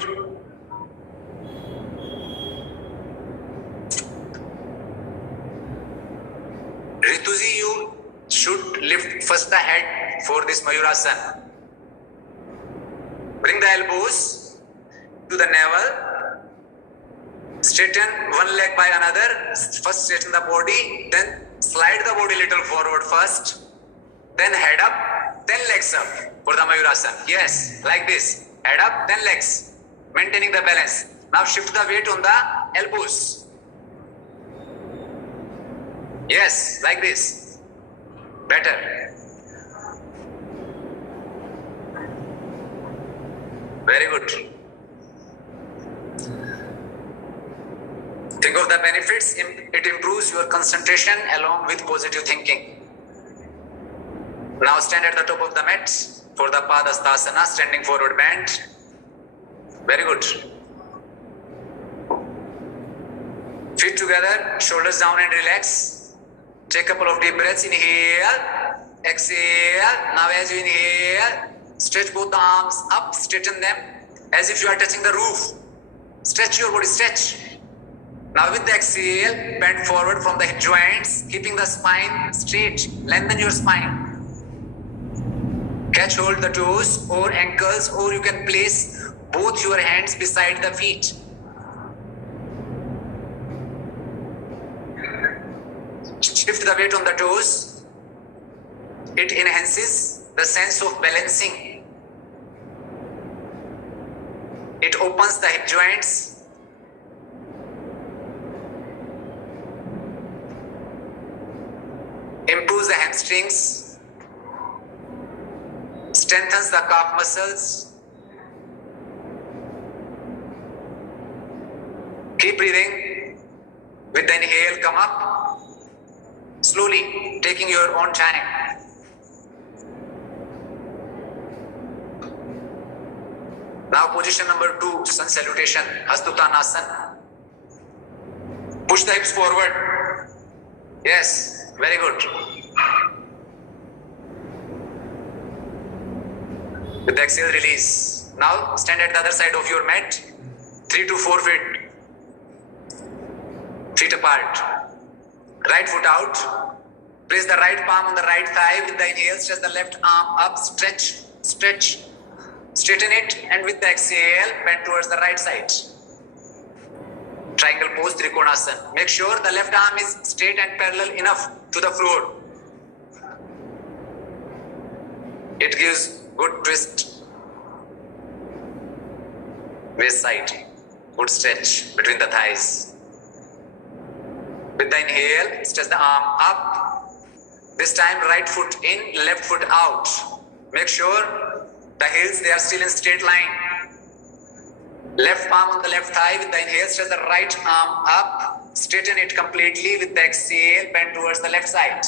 Rituji, you should lift first the head for this Mayurasana. Bring the elbows to the navel. Straighten one leg by another. First straighten the body, then slide the body a little forward first. Then head up, then legs up for the Mayurasana. Yes, like this. Head up, then legs. Maintaining the balance. Now shift the weight on the elbows. Yes, like this. Better. Very good. Think of the benefits. It improves your concentration along with positive thinking. Now stand at the top of the mat for the Padasthasana, standing forward bend. Very good. Feet together, shoulders down and relax. Take a couple of deep breaths. Inhale, exhale. Now as you inhale, stretch both the arms up, straighten them as if you are touching the roof. Stretch your body, stretch. Now with the exhale, bend forward from the hip joints, keeping the spine straight. Lengthen your spine. Catch hold the toes or ankles, or you can place both your hands beside the feet. Shift the weight on the toes. It enhances the sense of balancing. It opens the hip joints. Improves the hamstrings. Strengthens the calf muscles. Keep breathing. With the inhale, come up. Slowly, taking your own time. Now position number 2, sun salutation, Hastuttanasana. Push the hips forward. Yes, very good. With the exhale, release. Now stand at the other side of your mat, 3 to 4 feet. Feet apart. Right foot out. Place the right palm on the right thigh. With the inhale, stretch the left arm up. Stretch, stretch. Straighten it, and with the exhale, bend towards the right side. Triangle pose, Trikonasana. Make sure the left arm is straight and parallel enough to the floor. It gives good twist. Waist side. Good stretch between the thighs. With the inhale, stretch the arm up. This time, right foot in, left foot out. Make sure the heels, they are still in straight line. Left palm on the left thigh. With the inhale, stretch the right arm up. Straighten it completely. With the exhale, bend towards the left side.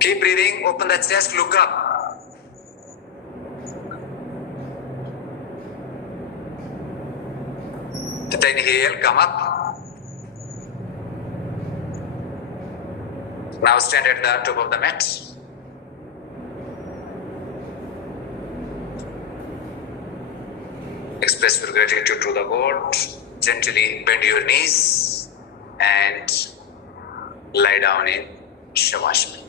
Keep breathing. Open the chest. Look up. With the inhale, come up. Now stand at the top of the mat. Express your gratitude to the God. Gently bend your knees and lie down in Shavasana.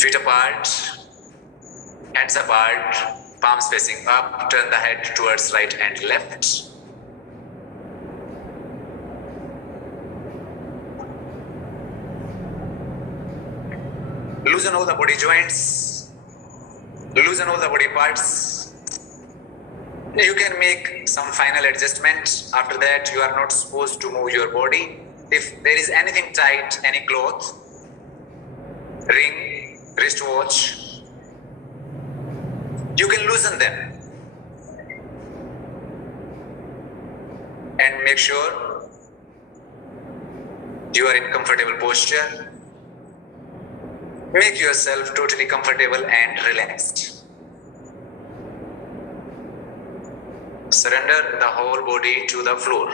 Feet apart, hands apart, palms facing up. Turn the head towards right and left. Loosen all the body joints. Loosen all the body parts. You can make some final adjustment. After that, you are not supposed to move your body. If there is anything tight, any cloth, ring, wristwatch, you can loosen them. And make sure you are in comfortable posture. Make yourself totally comfortable and relaxed. Surrender the whole body to the floor.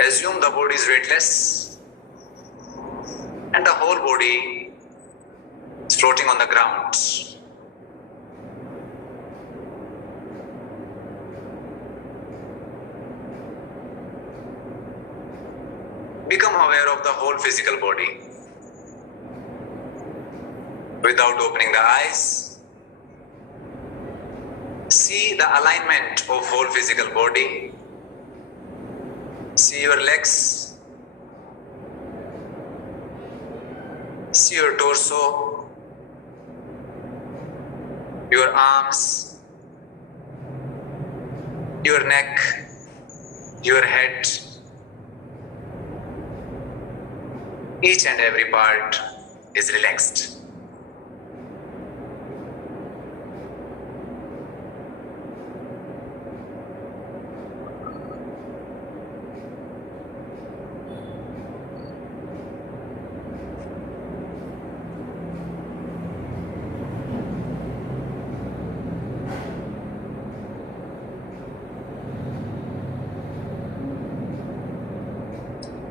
Assume the body is weightless and the whole body is floating on the ground. Become aware of the whole physical body. Without opening the eyes, see the alignment of whole physical body. See your legs. See your torso, your arms, your neck, your head. Each and every part is relaxed.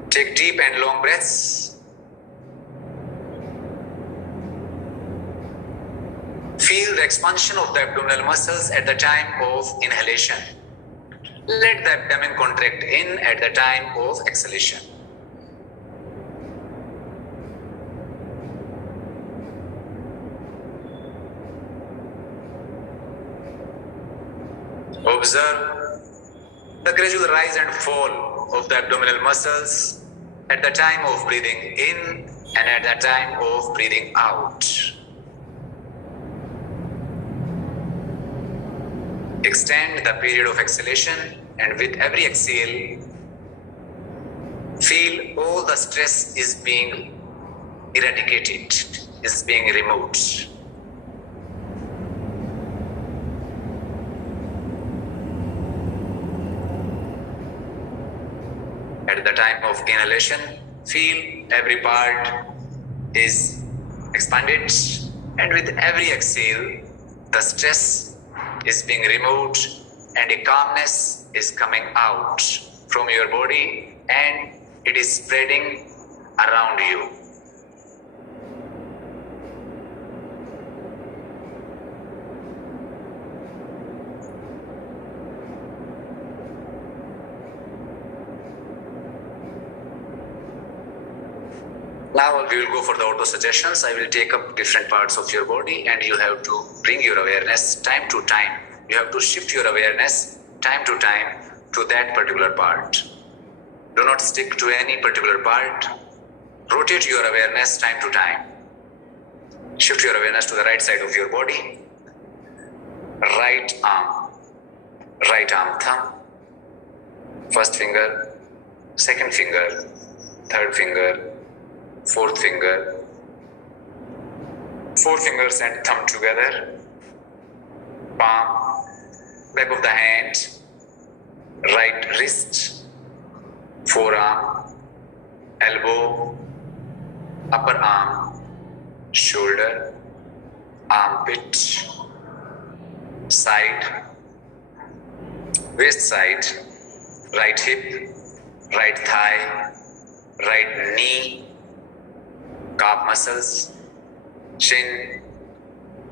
Take deep and long breaths. Feel the expansion of the abdominal muscles at the time of inhalation. Let the abdomen contract in at the time of exhalation. Observe the gradual rise and fall of the abdominal muscles at the time of breathing in and at the time of breathing out. Extend the period of exhalation, and with every exhale, Feel all the stress is being eradicated, is being removed. At the time of inhalation, feel every part is expanded, and with every exhale, the stress is being removed and a calmness is coming out from your body and it is spreading around you. Now we will go for the auto suggestions. I will take up different parts of your body and you have to bring your awareness time to time. You have to shift your awareness time to time to that particular part. Do not stick to any particular part. Rotate your awareness time to time. Shift your awareness to the right side of your body. Right arm thumb, first finger, second finger, third finger, fourth finger, four fingers and thumb together, palm, back of the hand, right wrist, forearm, elbow, upper arm, shoulder, armpit, side, waist side, right hip, right thigh, right knee, calf muscles, chin,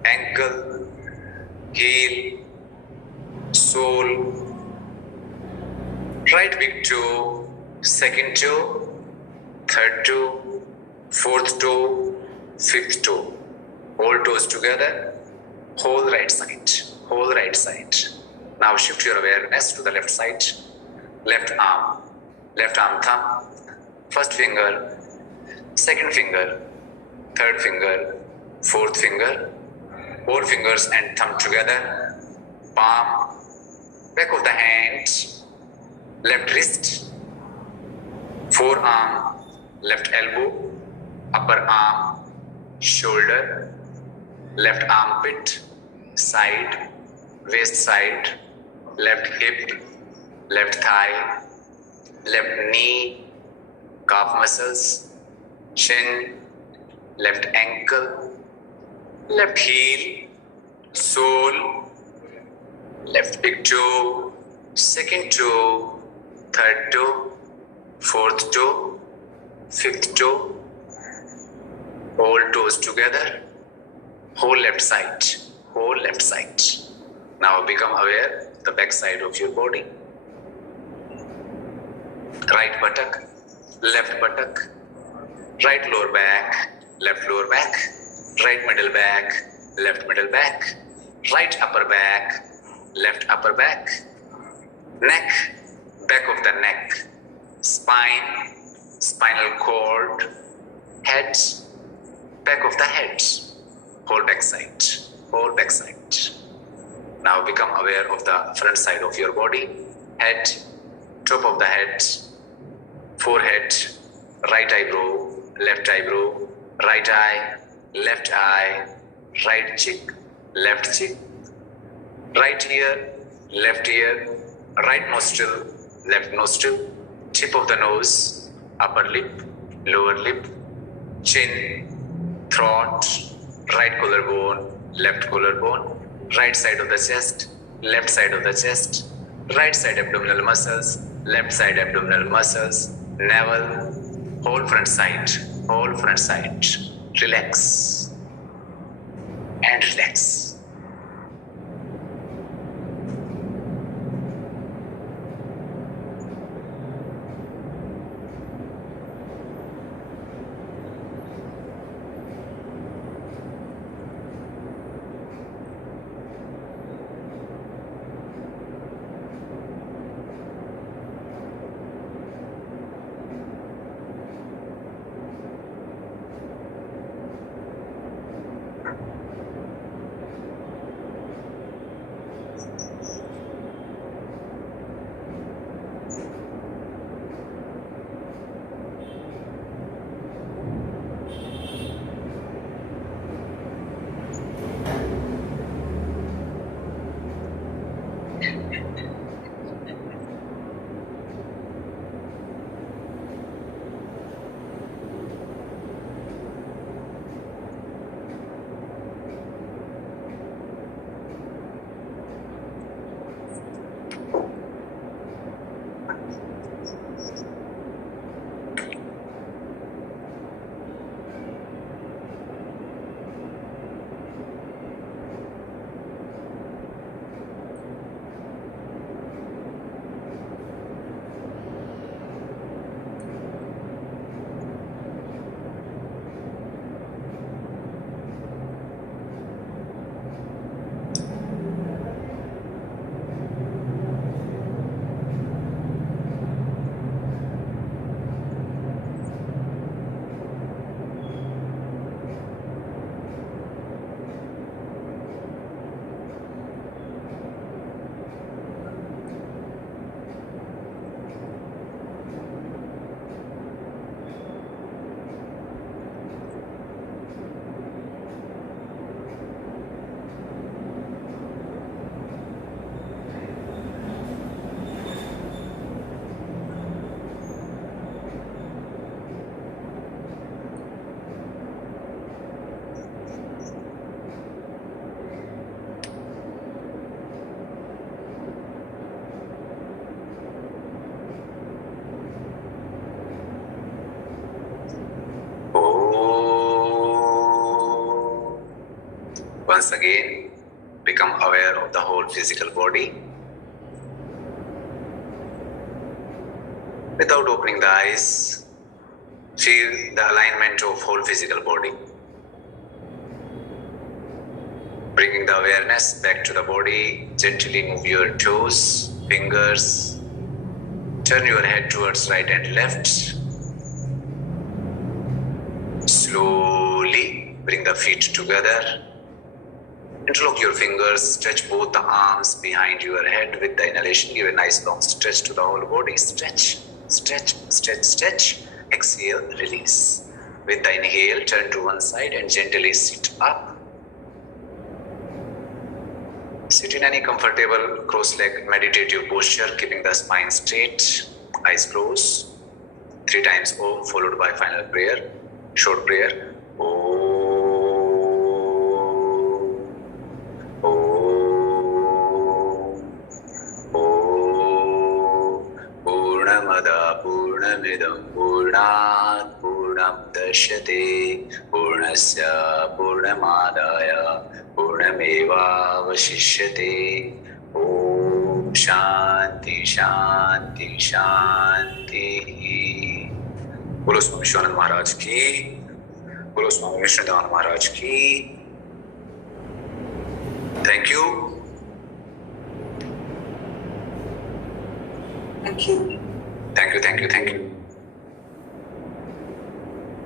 ankle, heel, sole, right big toe, second toe, third toe, fourth toe, fifth toe. All toes together, whole right side, whole right side. Now shift your awareness to the left side, left arm thumb, first finger, second finger, third finger, fourth finger, all fingers and thumb together, palm, back of the hand, left wrist, forearm, left elbow, upper arm, shoulder, left armpit, side, waist side, left hip, left thigh, left knee, calf muscles, chin, left ankle, left heel, sole, left big toe, second toe, third toe, fourth toe, fifth toe, all toes together, whole left side, whole left side. Now become aware the back side of your body. Right buttock, left buttock, right lower back, left lower back, right middle back, left middle back, right upper back, left upper back, neck, back of the neck, spine, spinal cord, head, back of the head, whole back side, whole back side. Now become aware of the front side of your body, head, top of the head, forehead, right eyebrow, left eyebrow, right eye, right cheek, left cheek, right ear, right nostril, left nostril, tip of the nose, upper lip, lower lip, chin, throat, right collarbone, left collarbone, right side of the chest, left side of the chest, right side abdominal muscles, left side abdominal muscles, navel, whole front side, relax and relax. Once again, become aware of the whole physical body. Without opening the eyes, feel the alignment of whole physical body. Bringing the awareness back to the body, gently move your toes, fingers. Turn your head towards right and left. Slowly bring the feet together. Interlock your fingers, stretch both the arms behind your head with the inhalation. Give a nice long stretch to the whole body. Stretch, stretch, stretch, stretch. Exhale, release. With the inhale, turn to one side and gently sit up. Sit in any comfortable cross-legged meditative posture, keeping the spine straight, eyes closed. 3 times Om, followed by final prayer, short prayer. Purnamada Purnamidam Purnat Purnam Dashyate Purnasya Purnamadaya Purnameva Vashishyate. Om Shanti Shanti Shanti. बोलो स्वामी शिवानंद महाराज की, बोलो स्वामी विष्णुदान महाराज की. Thank you. Thank you. Thank you, thank you, thank you.